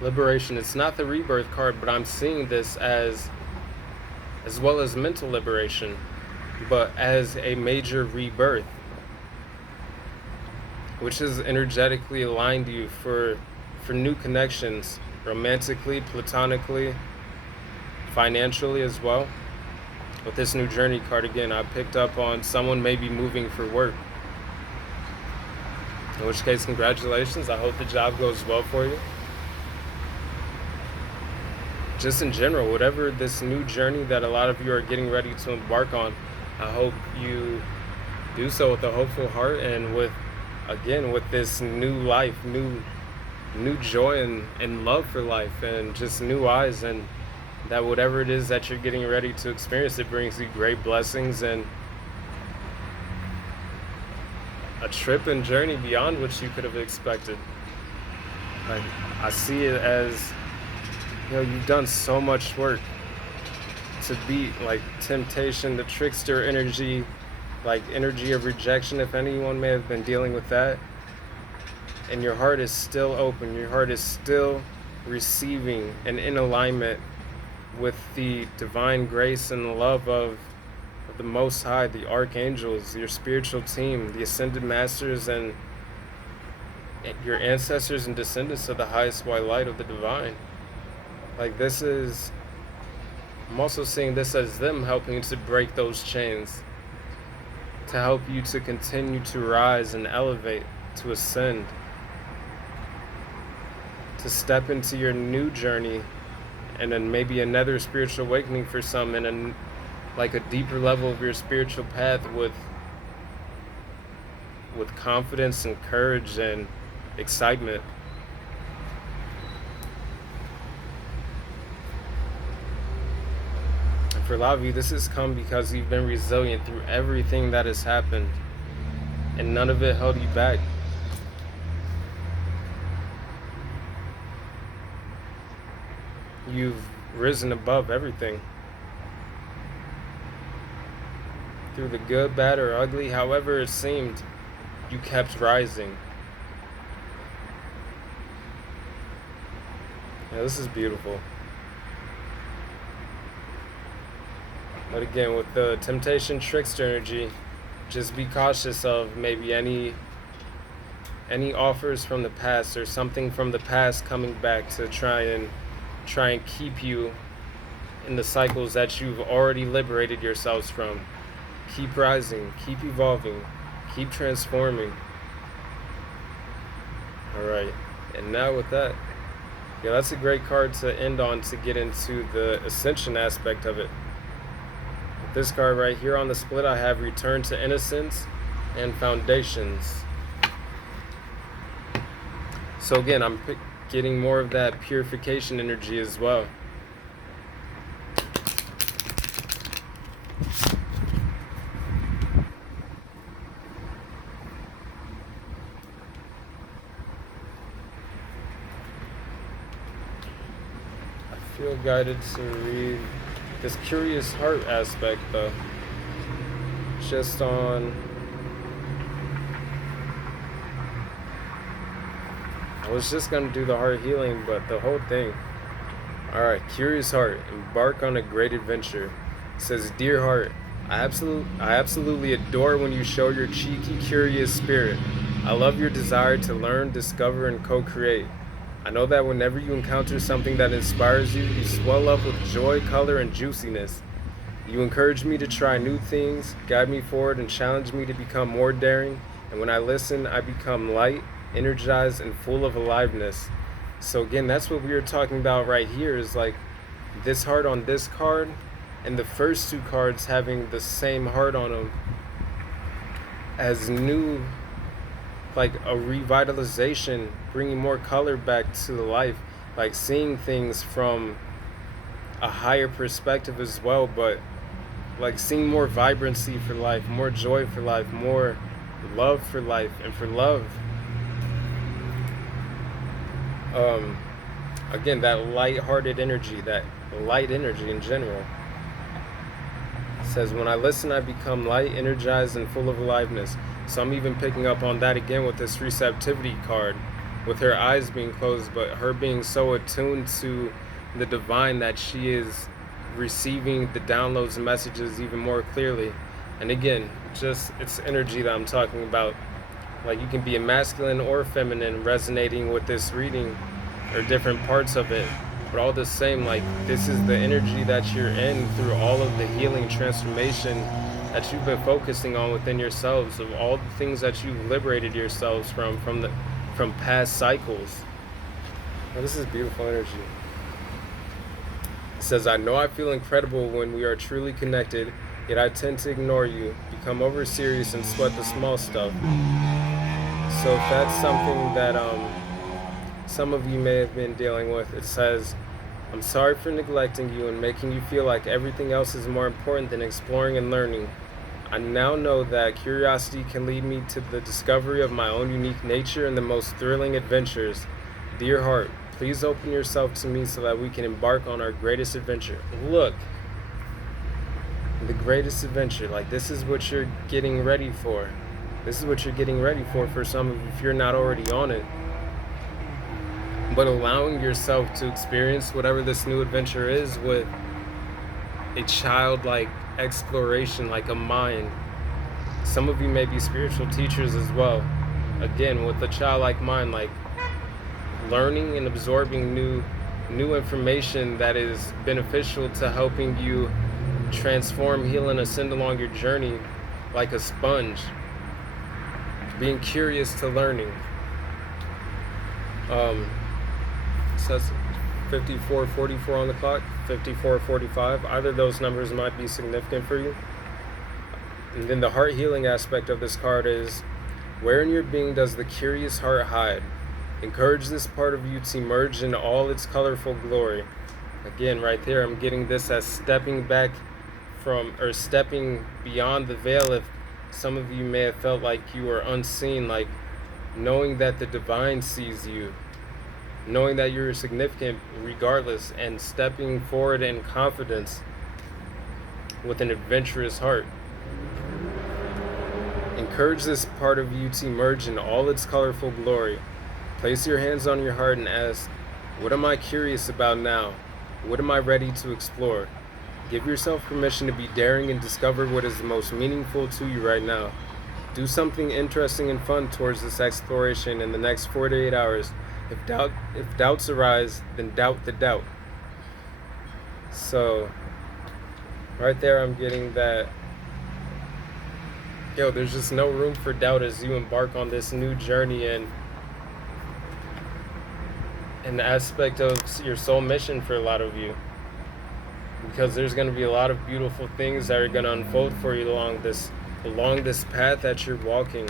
Liberation. It's not the rebirth card, but I'm seeing this as well as mental liberation, but as a major rebirth, which has energetically aligned you for new connections, romantically, platonically, financially as well. With this new journey card, again, I picked up on someone maybe moving for work. In which case, congratulations. I hope the job goes well for you. Just in general, whatever this new journey that a lot of you are getting ready to embark on, I hope you do so with a hopeful heart and with this new life, new joy and love for life, and just new eyes, and that whatever it is that you're getting ready to experience, it brings you great blessings and a trip and journey beyond what you could have expected. Like, I see it as, you've done so much work to beat like temptation, the trickster energy, like energy of rejection, if anyone may have been dealing with that. And your heart is still open, your heart is still receiving and in alignment with the divine grace and love of the Most High, the archangels, your spiritual team, the ascended masters, and your ancestors and descendants of the highest white light of the divine. Like, this is, I'm also seeing this as them helping to break those chains, to help you to continue to rise and elevate, to ascend, to step into your new journey, and then maybe another spiritual awakening for some, and like a deeper level of your spiritual path with confidence and courage and excitement. And for a lot of you, this has come because you've been resilient through everything that has happened, and none of it held you back. You've risen above everything. Through the good, bad, or ugly, however it seemed, you kept rising. Yeah, this is beautiful. But again, with the temptation trickster energy, just be cautious of maybe any offers from the past or something from the past coming back to try and keep you in the cycles that you've already liberated yourselves from. Keep rising, keep evolving, keep transforming. Alright, and now with that, yeah, that's a great card to end on to get into the ascension aspect of it. With this card right here on the split, I have Return to Innocence and Foundations. So again, I'm getting more of that purification energy as well. I feel guided to read this curious heart aspect though. Just on, I was just going to do the heart healing, but the whole thing. Alright, curious heart, embark on a great adventure. It says, dear heart, I absolutely adore when you show your cheeky, curious spirit. I love your desire to learn, discover, and co-create. I know that whenever you encounter something that inspires you, you swell up with joy, color, and juiciness. You encourage me to try new things, guide me forward, and challenge me to become more daring. And when I listen, I become light, energized, and full of aliveness. So again, that's what we were talking about right here, is like this heart on this card and the first two cards having the same heart on them as new, like a revitalization, bringing more color back to life, like seeing things from a higher perspective as well, but like seeing more vibrancy for life, more joy for life, more love for life, and for love. Again, that light-hearted energy, that light energy in general. It says, when I listen, I become light, energized, and full of aliveness. So I'm even picking up on that again with this receptivity card, with her eyes being closed, but her being so attuned to the divine that she is receiving the downloads and messages even more clearly. And again, just it's energy that I'm talking about. Like you can be a masculine or feminine resonating with this reading or different parts of it, but all the same, like this is the energy that you're in through all of the healing transformation that you've been focusing on within yourselves, of all the things that you've liberated yourselves from past cycles. Well, this is beautiful energy. It says, I know I feel incredible when we are truly connected, yet I tend to ignore you, become over serious, and sweat the small stuff. So if that's something that some of you may have been dealing with, it says, I'm sorry for neglecting you and making you feel like everything else is more important than exploring and learning. I now know that curiosity can lead me to the discovery of my own unique nature and the most thrilling adventures. Dear heart, please open yourself to me so that we can embark on our greatest adventure. Look, the greatest adventure, like this is what you're getting ready for. This is what you're getting ready for some of you if you're not already on it. But allowing yourself to experience whatever this new adventure is with a childlike exploration, like a mind. Some of you may be spiritual teachers as well. Again, with a childlike mind, like learning and absorbing new information that is beneficial to helping you transform, heal, and ascend along your journey like a sponge. Being curious to learning. Says 54:44 on the clock, 54:45. Either of those numbers might be significant for you. And then the heart healing aspect of this card is, where in your being does the curious heart hide? Encourage this part of you to emerge in all its colorful glory. Again, right there, I'm getting this as stepping back from, or stepping beyond the veil. If some of you may have felt like you were unseen, like knowing that the divine sees you, knowing that you're significant regardless, and stepping forward in confidence with an adventurous heart. Encourage this part of you to emerge in all its colorful glory. Place your hands on your heart and ask, what am I curious about now? What am I ready to explore? Give yourself permission to be daring and discover what is the most meaningful to you right now. Do something interesting and fun towards this exploration in the next 4 to 8 hours. If doubts arise, then doubt the doubt. So, right there I'm getting that, there's just no room for doubt as you embark on this new journey and an aspect of your soul mission for a lot of you. Because there's going to be a lot of beautiful things that are going to unfold for you along this path that you're walking.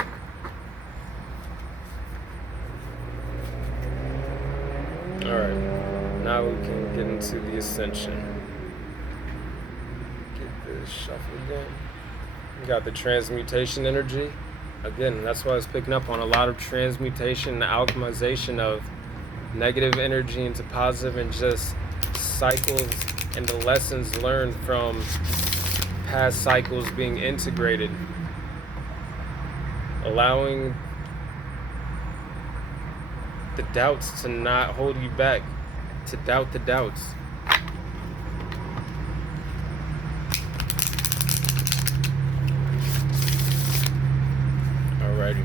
Alright, now we can get into the ascension. Get this shuffled in. We got the transmutation energy. Again, that's why I was picking up on a lot of transmutation and alchemization of negative energy into positive, and just cycles and the lessons learned from past cycles being integrated. Allowing the doubts to not hold you back, to doubt the doubts. Alrighty.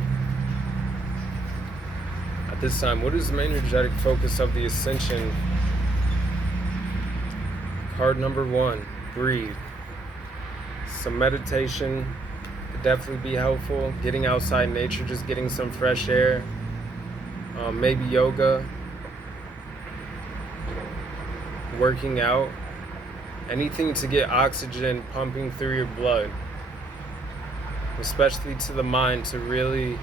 At this time, what is the main energetic focus of the ascension? Card number 1, breathe. Some meditation could definitely be helpful. Getting outside in nature, just getting some fresh air. Maybe yoga, working out, anything to get oxygen pumping through your blood, especially to the mind, to really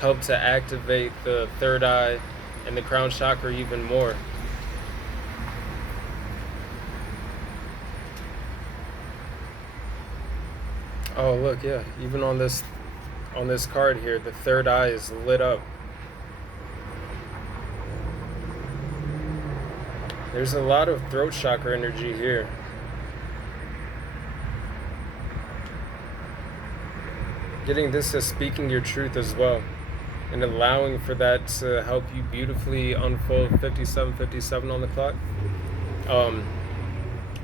help to activate the third eye and the crown chakra even more. Oh look, yeah, even on this card here, the third eye is lit up. There's a lot of throat chakra energy here. Getting this as speaking your truth as well, and allowing for that to help you beautifully unfold. 57:57 on the clock.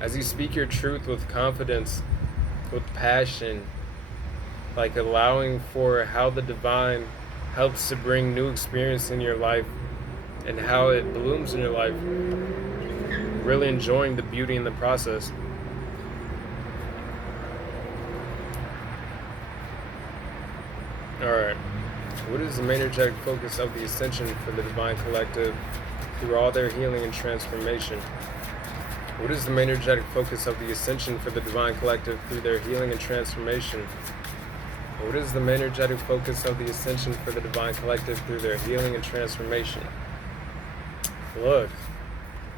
As you speak your truth with confidence, with passion, like allowing for how the divine helps to bring new experience in your life and how it blooms in your life. Really enjoying the beauty in the process. Alright, what is the main energetic focus of the ascension for the Divine Collective through all their healing and transformation? What is the main energetic focus of the ascension for the Divine Collective through their healing and transformation? What is the main energetic focus of the ascension for the Divine Collective through their healing and transformation? Look,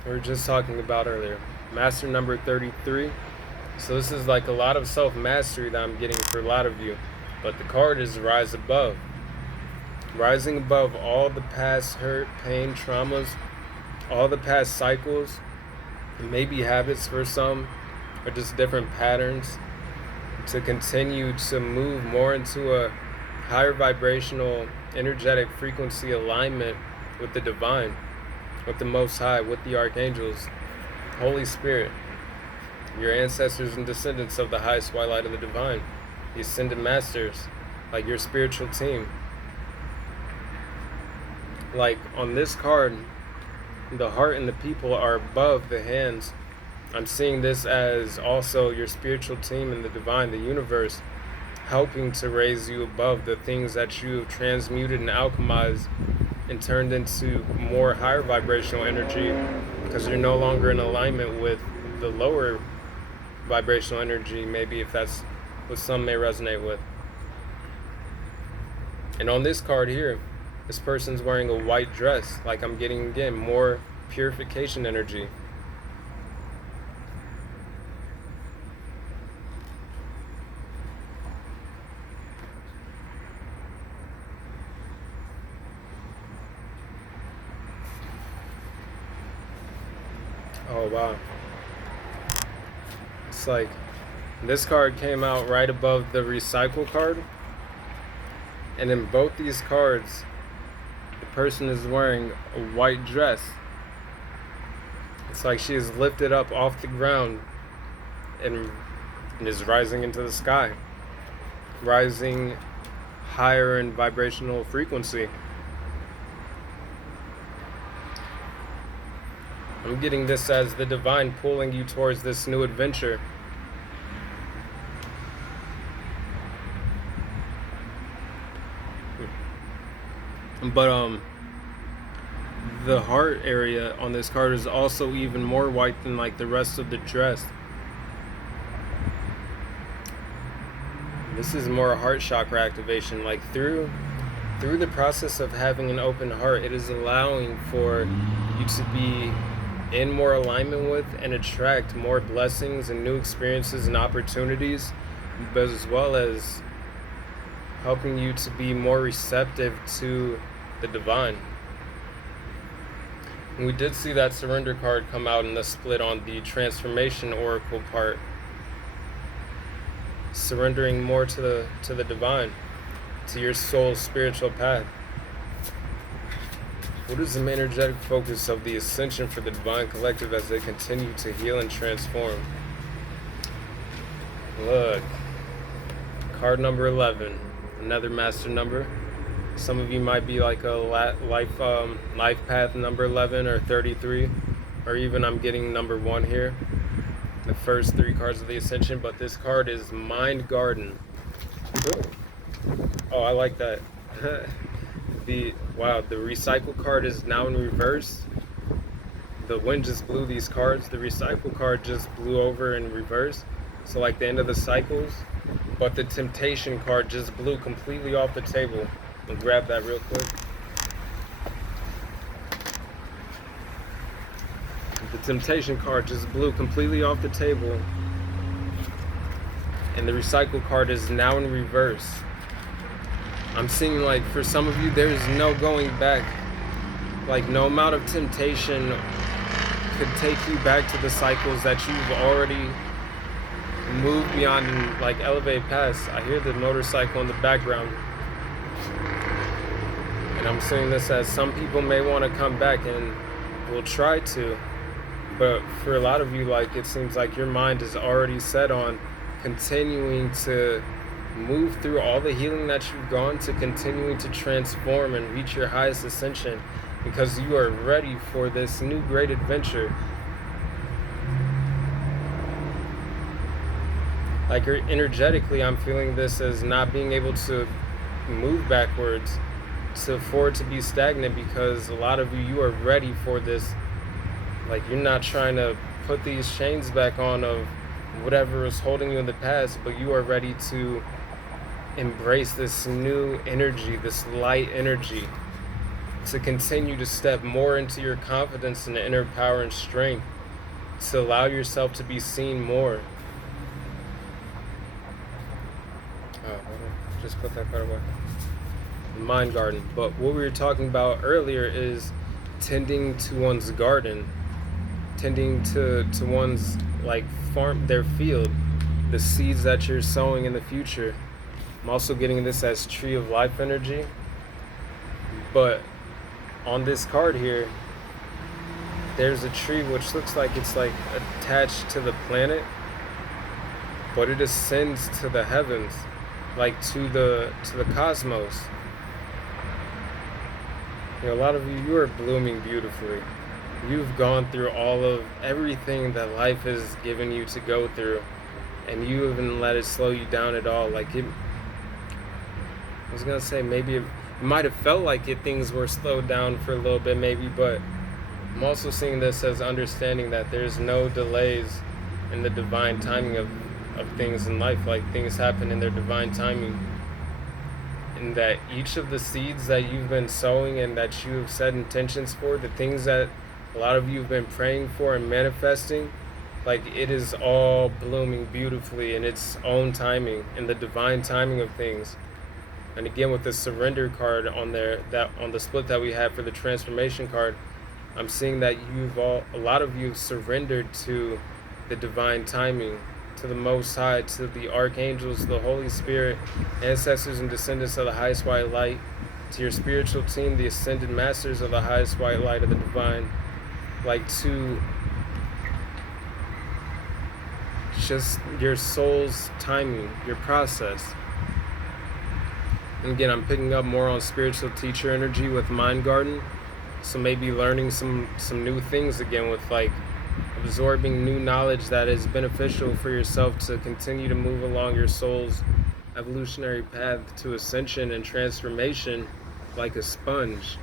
we were just talking about earlier. Master number 33. So this is like a lot of self-mastery that I'm getting for a lot of you. But the card is rise above. Rising above all the past hurt, pain, traumas, all the past cycles, maybe habits for some, or just different patterns, to continue to move more into a higher vibrational, energetic frequency alignment with the divine, with the Most High, with the archangels, Holy Spirit, your ancestors and descendants of the highest white light of the divine, the ascended masters, like your spiritual team. Like on this card, the heart and the people are above the hands. I'm seeing this as also your spiritual team and the divine, the universe, helping to raise you above the things that you have transmuted and alchemized and turned into more higher vibrational energy, because you're no longer in alignment with the lower vibrational energy, maybe, if that's what some may resonate with. And on this card here, This person's wearing a white dress. Like, I'm getting, again, more purification energy. Oh, wow. It's like this card came out right above the recycle card. And in both these cards, the person is wearing a white dress. It's like she is lifted up off the ground and is rising into the sky, rising higher in vibrational frequency. I'm getting this as the divine pulling you towards this new adventure. But the heart area on this card is also even more white than like the rest of the dress. This is more heart chakra activation. Like through the process of having an open heart, it is allowing for you to be in more alignment with and attract more blessings and new experiences and opportunities, but as well as helping you to be more receptive to the divine. And we did see that surrender card come out in the split on the transformation oracle part, surrendering more to the divine, to your soul's spiritual path. What is the energetic focus of the ascension for the divine collective as they continue to heal and transform? Look, card number 11, another master number. Some of you might be like a life path number 11 or 33, or even I'm getting number 1 here, the first 3 cards of the ascension. But this card is Mind Garden. Oh, I like that. The recycle card is now in reverse. The wind just blew these cards. The recycle card just blew over in reverse, so like the end of the cycles. But the temptation card just blew completely off the table. I'll grab that real quick. The temptation card just blew completely off the table, and the recycle card is now in reverse. I'm seeing like for some of you there's no going back. Like no amount of temptation could take you back to the cycles that you've already moved beyond and like elevate past. I hear the motorcycle in the background. And I'm seeing this as some people may want to come back and will try to. But for a lot of you, like it seems like your mind is already set on continuing to move through all the healing that you've gone, to continuing to transform and reach your highest ascension, because you are ready for this new great adventure. Like energetically, I'm feeling this as not being able to move backwards, for it to be stagnant, because a lot of you are ready for this. Like you're not trying to put these chains back on of whatever is holding you in the past, but you are ready to embrace this new energy, this light energy, to continue to step more into your confidence and inner power and strength, to allow yourself to be seen more. Just put that card away. Mind garden. But what we were talking about earlier is tending to one's garden, tending to one's like farm, their field, the seeds that you're sowing in the future. I'm also getting this as tree of life energy. But on this card here, there's a tree which looks like it's like attached to the planet, but it ascends to the heavens, like to the cosmos. You know, a lot of you are blooming beautifully. You've gone through all of everything that life has given you to go through, and you haven't let it slow you down at all. Like I was gonna say maybe it might have felt like things were slowed down for a little bit maybe, but I'm also seeing this as understanding that there's no delays in the divine timing of things in life. Like things happen in their divine timing. and that each of the seeds that you've been sowing and that you have set intentions for, the things that a lot of you have been praying for and manifesting, like it is all blooming beautifully in its own timing, in the divine timing of things. And again, with the surrender card on there, that on the split that we had for the transformation card, I'm seeing that a lot of you have surrendered to the divine timing, to the Most High, to the archangels, the Holy Spirit, ancestors and descendants of the highest white light, to your spiritual team, the ascended masters of the highest white light of the divine, like to just your soul's timing, your process. And again, I'm picking up more on spiritual teacher energy with Mind Garden, so maybe learning some new things again, with like absorbing new knowledge that is beneficial for yourself to continue to move along your soul's evolutionary path to ascension and transformation like a sponge.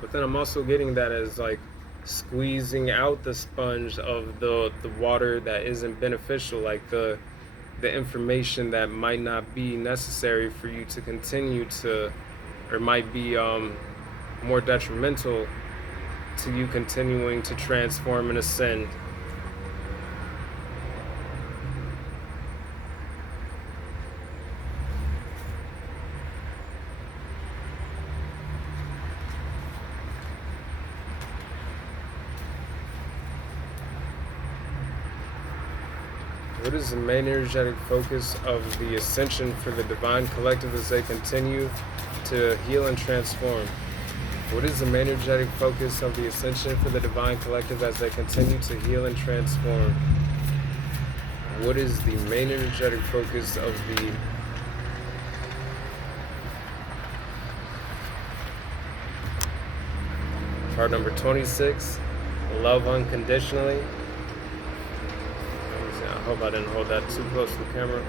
But then I'm also getting that as like squeezing out the sponge of the water that isn't beneficial, like the information that might not be necessary for you to continue to, or might be more detrimental to you continuing to transform and ascend. What is the main energetic focus of the ascension for the divine collective as they continue to heal and transform? What is the main energetic focus of the ascension for the divine collective as they continue to heal and transform? What is the main energetic focus of the card number 26, love unconditionally? I hope I didn't hold that too close to the camera.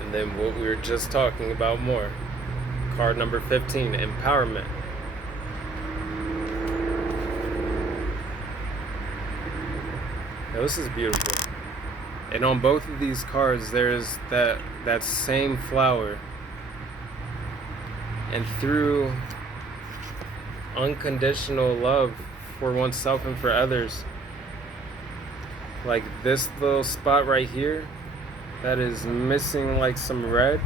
And then what we were just talking about more. Card number 15, empowerment. Now this is beautiful. And on both of these cards, there's that same flower. And through unconditional love for oneself and for others, like this little spot right here that is missing like some red,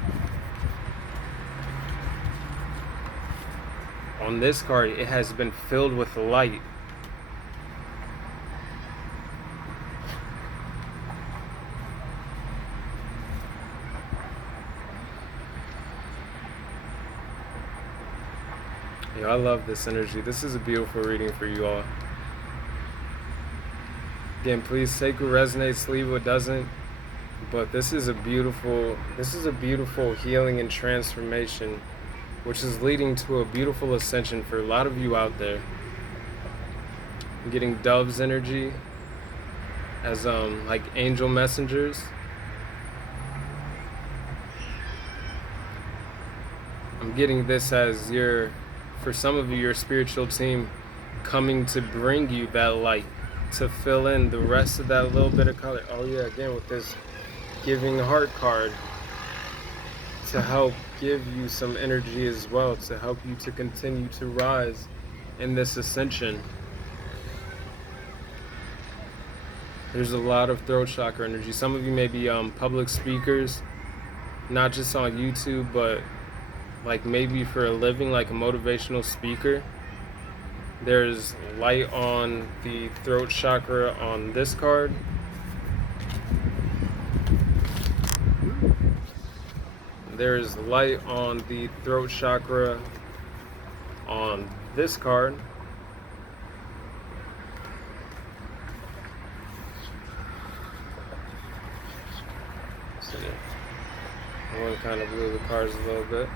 on this card it has been filled with light. Yo, I love this energy. This is a beautiful reading for you all. Again, please take what resonates, leave what doesn't. But this is a beautiful healing and transformation, which is leading to a beautiful ascension for a lot of you out there. I'm getting dove's energy as like angel messengers. I'm getting this as for some of you, your spiritual team coming to bring you that light, to fill in the rest of that little bit of color. Oh yeah, again with this giving heart card, to help give you some energy as well, to help you to continue to rise in this ascension. There's a lot of throat chakra energy. Some of you may be public speakers, not just on YouTube, but like maybe for a living, like a motivational speaker. There's light on the throat chakra on this card. There's light on the throat chakra on this card. See, I want to kind of move the cards a little bit.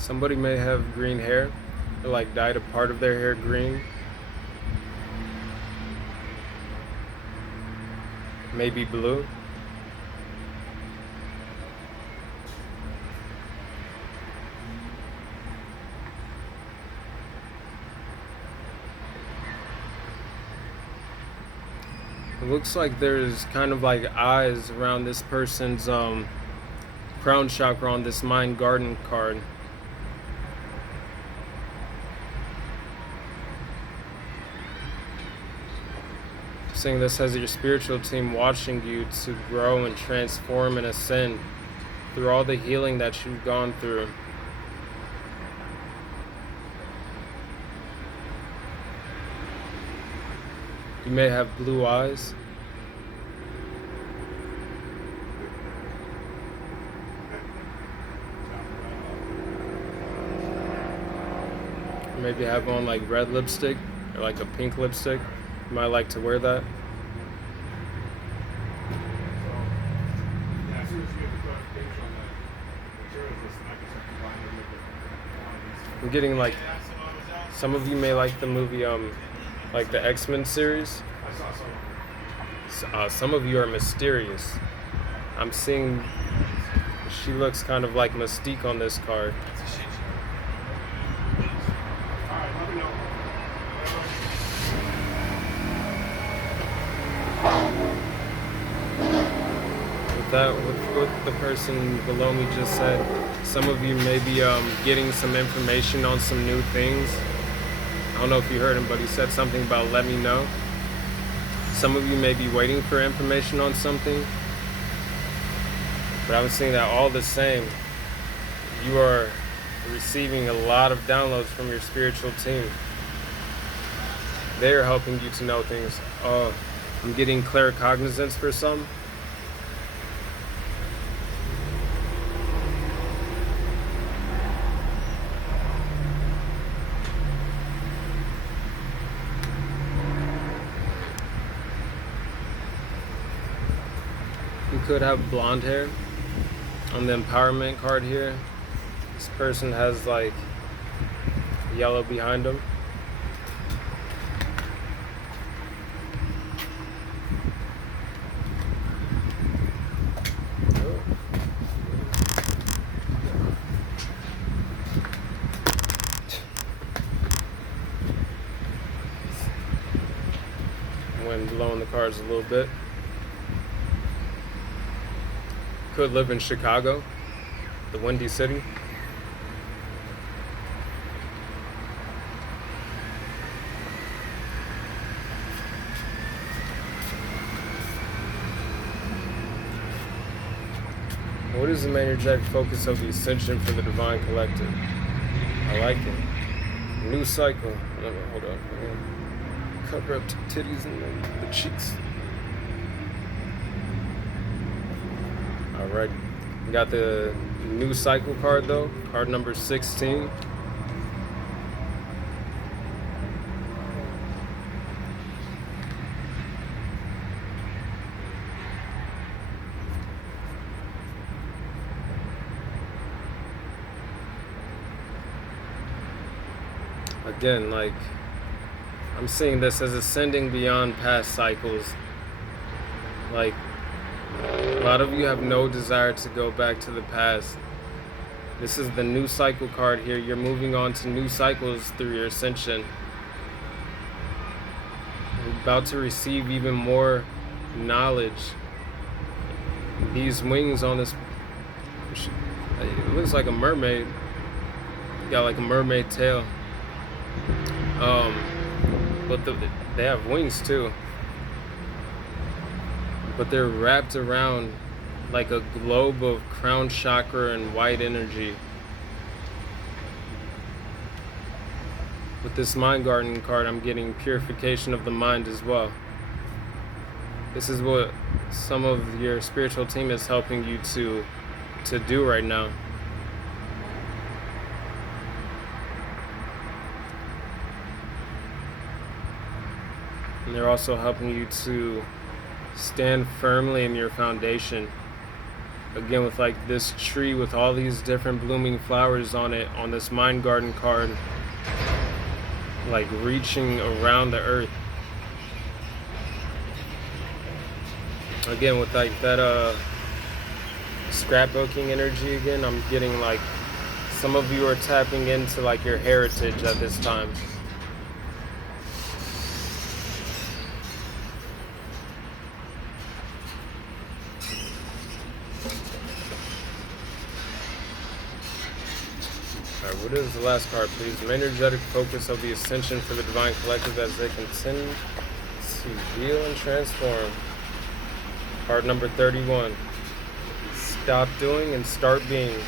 Somebody may have green hair, or like dyed a part of their hair green. Maybe blue. It looks like there's kind of like eyes around this person's crown chakra on this mind garden card. Seeing this as your spiritual team watching you to grow and transform and ascend through all the healing that you've gone through. You may have blue eyes. Or maybe have on like red lipstick or like a pink lipstick. You might like to wear that. I'm getting like, some of you may like the movie like the X-Men series. Some of you are mysterious. I'm seeing she looks kind of like Mystique on this card. With what the person below me just said, some of you may be getting some information on some new things. I don't know if you heard him, but he said something about let me know. Some of you may be waiting for information on something, but I'm seeing that all the same, you are receiving a lot of downloads from your spiritual team. They're helping you to know things. Oh, I'm getting claircognizance for some. You could have blonde hair. On the empowerment card here, this person has like yellow behind them. Wind blowing the cards a little bit. Could live in Chicago, the Windy City. What is the main energetic focus of the ascension for the Divine Collective? I like it. New cycle. Hold on. Cover up the titties and the cheeks. Alright, we got the new cycle card though, card number 16. Again, like, I'm seeing this as ascending beyond past cycles. Like, a lot of you have no desire to go back to the past. This is the new cycle card here. You're moving on to new cycles through your ascension. You're about to receive even more knowledge. These wings on this, it looks like a mermaid. Got like a mermaid tail. But they have wings too. But they're wrapped around like a globe of crown chakra and white energy. With this mind garden card, I'm getting purification of the mind as well. This is what some of your spiritual team is helping you to do right now. And they're also helping you to stand firmly in your foundation. Again, with like this tree with all these different blooming flowers on it, on this mind garden card, like reaching around the earth. Again, with like that scrapbooking energy again, I'm getting like some of you are tapping into like your heritage at this time. Alright, what is the last card, please? An energetic focus of the ascension for the Divine Collective as they continue to heal and transform. Card number 31. Stop doing and start being.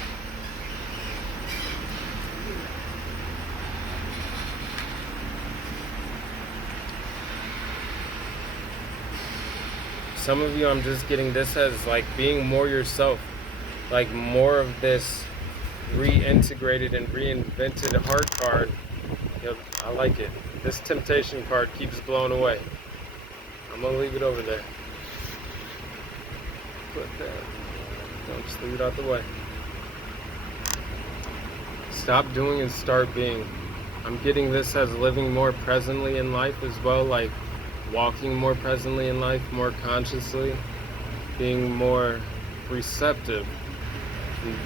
Some of you, I'm just getting this as like being more yourself, like more of this reintegrated and reinvented heart card. I like it. This temptation card keeps blowing away. I'm gonna leave it over there. Put that. Don't just leave it out the way. Stop doing and start being. I'm getting this as living more presently in life as well, like walking more presently in life, more consciously, being more receptive.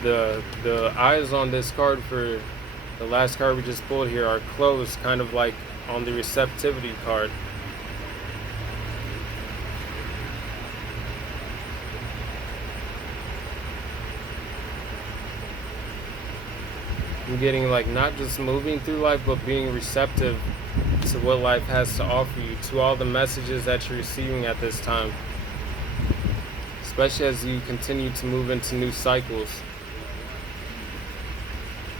The eyes on this card for the last card we just pulled here are closed, kind of like on the receptivity card. I'm getting like not just moving through life, but being receptive to what life has to offer you, to all the messages that you're receiving at this time, especially as you continue to move into new cycles.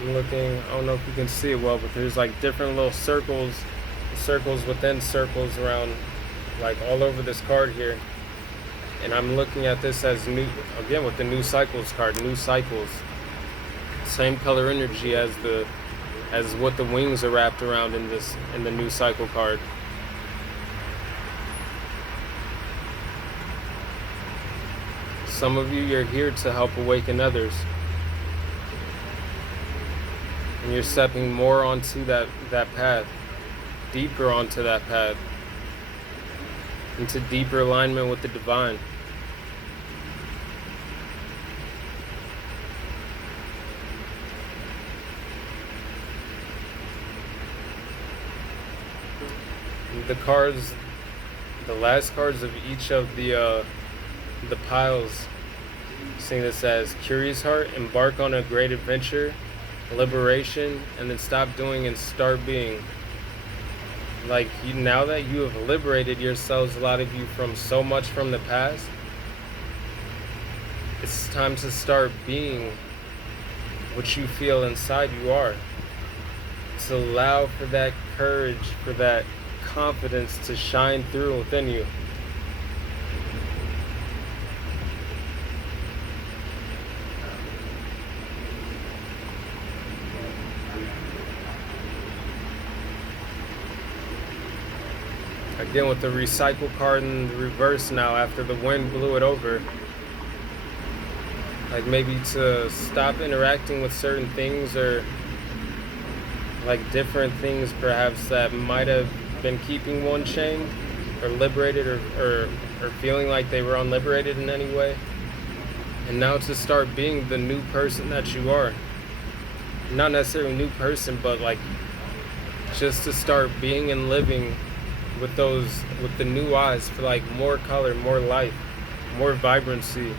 I'm looking, I don't know if you can see it well, but there's like different little circles within circles around, like all over this card here. And I'm looking at this as new, again with the new cycles card, new cycles. Same color energy as what the wings are wrapped around in the new cycle card. Some of you, you're here to help awaken others. And you're stepping more onto that path, deeper onto that path, into deeper alignment with the divine. The cards, the last cards of each of the piles, seeing this as Curious Heart, Embark on a Great Adventure, Liberation, and then Stop Doing and Start Being. Like now that you have liberated yourselves, a lot of you, from so much from the past, it's time to start being what you feel inside you are. To allow for that courage, for that confidence to shine through within you. Again with the recycle card in the reverse now after the wind blew it over. Like maybe to stop interacting with certain things, or like different things perhaps that might have been keeping one chained or liberated, or feeling like they were unliberated in any way. And now to start being the new person that you are. Not necessarily a new person, but like just to start being and living with the new eyes for like more color, more life, more vibrancy.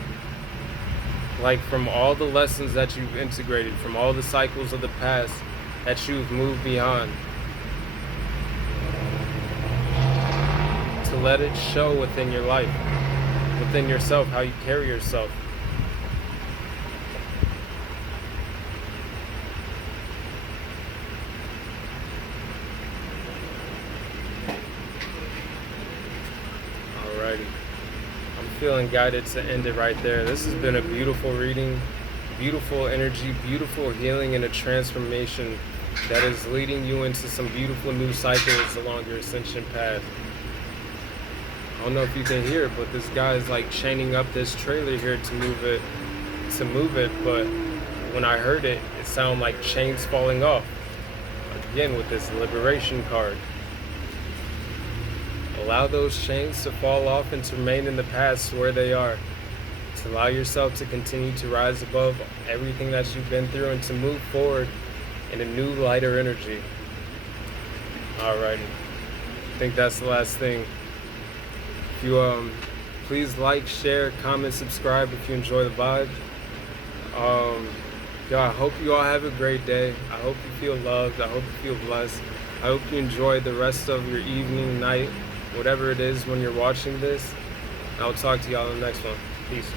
Like from all the lessons that you've integrated, from all the cycles of the past that you've moved beyond. To let it show within your life, within yourself, how you carry yourself. Alrighty. I'm feeling guided to end it right there. This has been a beautiful reading, beautiful energy, beautiful healing, and a transformation that is leading you into some beautiful new cycles along your ascension path. I don't know if you can hear it, but this guy is like chaining up this trailer here to move it to move it, but when I heard it, it sounded like chains falling off. Again, with this liberation card. Allow those chains to fall off and to remain in the past where they are. To allow yourself to continue to rise above everything that you've been through and to move forward in a new, lighter energy. Alrighty. I think that's the last thing. If you please like, share, comment, subscribe if you enjoy the vibe. I hope you all have a great day. I hope you feel loved. I hope you feel blessed. I hope you enjoy the rest of your evening, night, whatever it is when you're watching this. I'll talk to y'all in the next one. Peace.